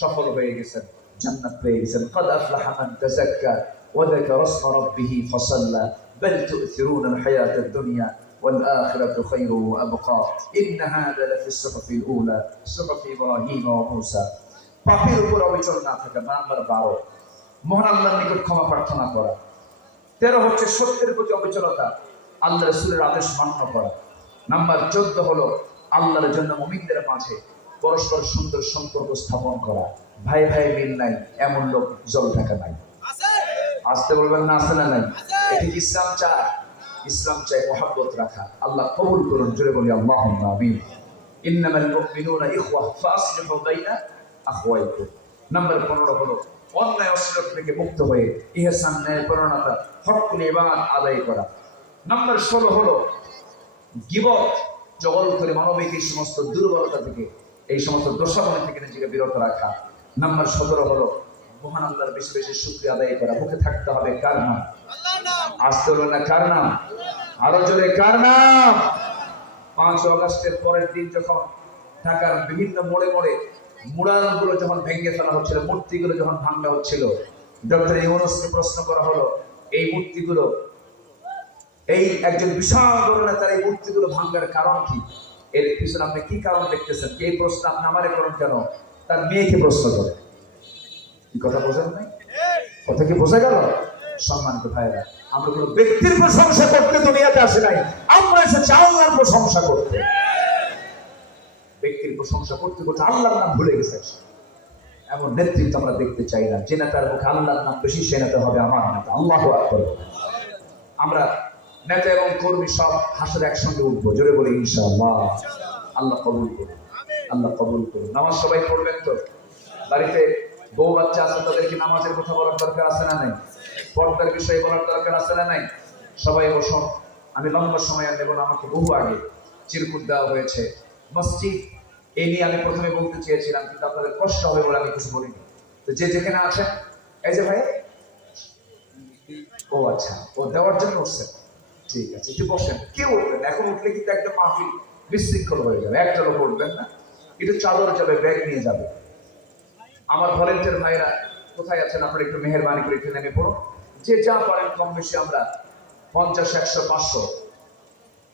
সফল হয়ে গেছেন, জান্নাত পেয়ে গেছেন। قد أفلح من تزكى وذكر اسم ربه فصلى بل تؤثرون الحياة الدنيا والآخرة خير وأبقى إن هذا لفي الصحف الأولى صحف إبراهيم وموسى। পাপের উপর অবিচল না থাকা, নাম্বার 12 মহান আল্লাহর নিকট ক্ষমা প্রার্থনা করা। 13 হচ্ছে সত্যের প্রতি অবিচলতা, আল্লাহ রাসূলের আদেশ মান্য করা। নাম্বার 14 হলো আল্লাহর জন্য মুমিনদের মাঝে পরস্পর সুন্দর সম্পর্ক স্থাপন করা। ভাই ভাই মিল নাই এমন লোক জল ঢাকা নাই। আসতে বলবেন না, আছে না নাই? এটি ইসলাম চায়। ইসলাম চাই মহব্বত রাখা। আল্লাহ কবুল করুন, জোরে বলি আল্লাহুম্মা আমিন। ইন্নামাল মুমিনুনা ইখওয়া ফাসলিহু বাইনা আখওয়াইকুম। নাম্বার 15 হলো অন্যায় অশ্লীল থেকে মুক্ত হয়ে ইহসান, ন্যায় পরায়ণতা, হকুল ইবাদত আদায় করা। নাম্বার 16 হলো গীবত, জগল করে মানবিক এই সমস্ত দুর্বলতা থেকে, এই সমস্ত দোষাগুলি থেকে নিজেকে বিরত রাখা। নাম্বার 17 হলো মহান আল্লাহর বেশি বেশি শুকরিয়া আদায় করা। মুখে থাকতে হবে কার নাম? আসতে হলো না কার নাম? আরো জোরে কার নাম? 5 আগস্টের পরের দিন যখন ঢাকার বিভিন্ন মোড়ে মোড়ে মুরালগুলো যখন ভেঙে ফেলা হচ্ছিল, মূর্তিগুলো যখন ভাঙা হচ্ছিল, ডক্টর ইউনূসকে প্রশ্ন করা হলো এই মূর্তিগুলো, এই একজন বিশাল বড় নেতার এই মূর্তিগুলো ভাঙার কারণ কি? এর পিছনে আপনি কি কারণ দেখতেছেন? এই প্রশ্ন আপনি আমারে করেন কেন? তার মেয়েকে প্রশ্ন করে। কি কথা বোঝেন নাই? কথা কি বোঝা গেল? সম্মানিত ভাইরা, আমরা কোনো ব্যক্তির প্রশংসা করতে দুনিয়াতে আসি নাই, আমরা এসেছি আল্লাহর প্রশংসা করতে। ব্যক্তির প্রশংসা করতে করতে আল্লাহর নাম ভুলে গেছে। এমন নেতৃত্ব আমরা দেখতে চাই না। যে নেতার মুখে আল্লাহর নাম বেশি, সে নেতা হবে আমার নেতা। আল্লাহু আকবার। আমরা নেতা এবং কর্মী সব হাসর একসঙ্গে উঠবো, জোরে বলি ইনশাআল্লাহ। আল্লাহ কবুল করুন, আল্লাহ কবুল করুন। নামাজ সবাই পড়বেন তো? বাড়িতে বউ বাচ্চা আছে, তাদেরকে নামাজের কথা বলার দরকার আছে না নাই? পর্দার বিষয়ে বলার দরকার আছে না নাই? সবাই বসুন, আমি লম্বা সময় আর নেব না, আমাকে বহু আগে চিরকুট দেওয়া হয়েছে। মসজিদ এই নিয়ে আমি প্রথমে বলতে চেয়েছিলাম, কিন্তু আপনাদের কষ্ট হবে বলে আমি কিছু বলিনি। তো যে যেখানে আছেন, এই যে ভাই, ও আচ্ছা, ও দেওয়ার জন্য উঠছে, ঠিক আছে, একটু বসেন। কেউ উঠবেন, এখন উঠলে কিন্তু একদম মাহফিল বিশৃঙ্খল হয়ে যাবে। একটা লোক উঠবেন না, একটু চাদর যাবে, ব্যাগ নিয়ে যাবে। আমার ভলেন্টিয়ার ভাইরা কোথায় আছেন? আপনারা একটু মেহেরবানি করে একটু নেমে পড়ুন। যে যা পারেন কম বেশি, আমরা 50, 100, 500,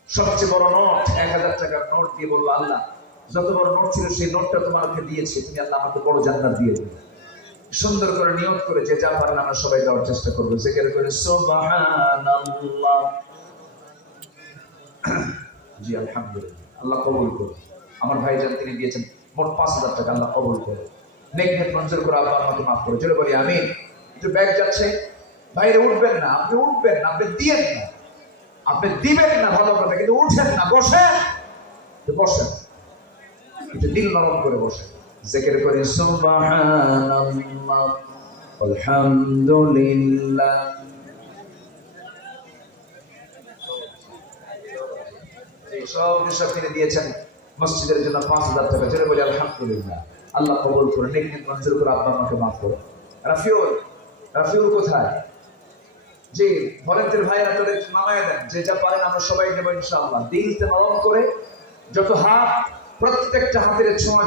সবচেয়ে বড় নোট 1000 টাকার নোট দিয়ে বলবো, আল্লাহ যত বড় নোট ছিল সেই নোটটা তোমাকে দিয়েছি, তুমি আল্লাহ আমাকে বড় জান্নাত দিয়ে দেবে। সুন্দর করে নিয়ত করে যে যা পারেন আমরা সবাই দেওয়ার চেষ্টা করবো। জিকির করে সুবহানাল্লাহ। জি আলহামদুলিল্লাহ, আল্লাহ কবুল করুন। আমার ভাইজান তিনি দিয়েছেন মোট 5000 টাকা, আল্লাহ কবুল করুন। নেক নেক মঞ্জুর করে আল্লাহ আমাকে মাফ করে। জোরে বলি আমিন। একটু ব্যাগ যাচ্ছে, বাইরে উঠবেন না, আপনি উঠবেন না, আপনি দিয়েন না, আপনি দিবেন না ভালো কথা, কিন্তু উঠেন না, বসেন, বসেন, একটু দিল নরম করে বসেন। জিকির করি সুবহানাল্লাহ আলহামদুলিল্লাহ। সব তিনি দিয়েছেন মসজিদের জন্য 5000 টাকা। জোরে বলি আলহামদুলিল্লাহ, আল্লাহ কবুল করে, নেক নেক মঞ্জুর করে আল্লাহ আমাকে মাফ করুন। রাফিউল, রাফিউল কোথায়? জি ভলেন্টিয়ার ভাইরা তোদের নামায় দেন, যে যা পারেন আমরা সবাই দেবো ইনশাআল্লাহ। দিলতে নরম করে, যত হাত, প্রত্যেকটা হাতের ছোঁয়া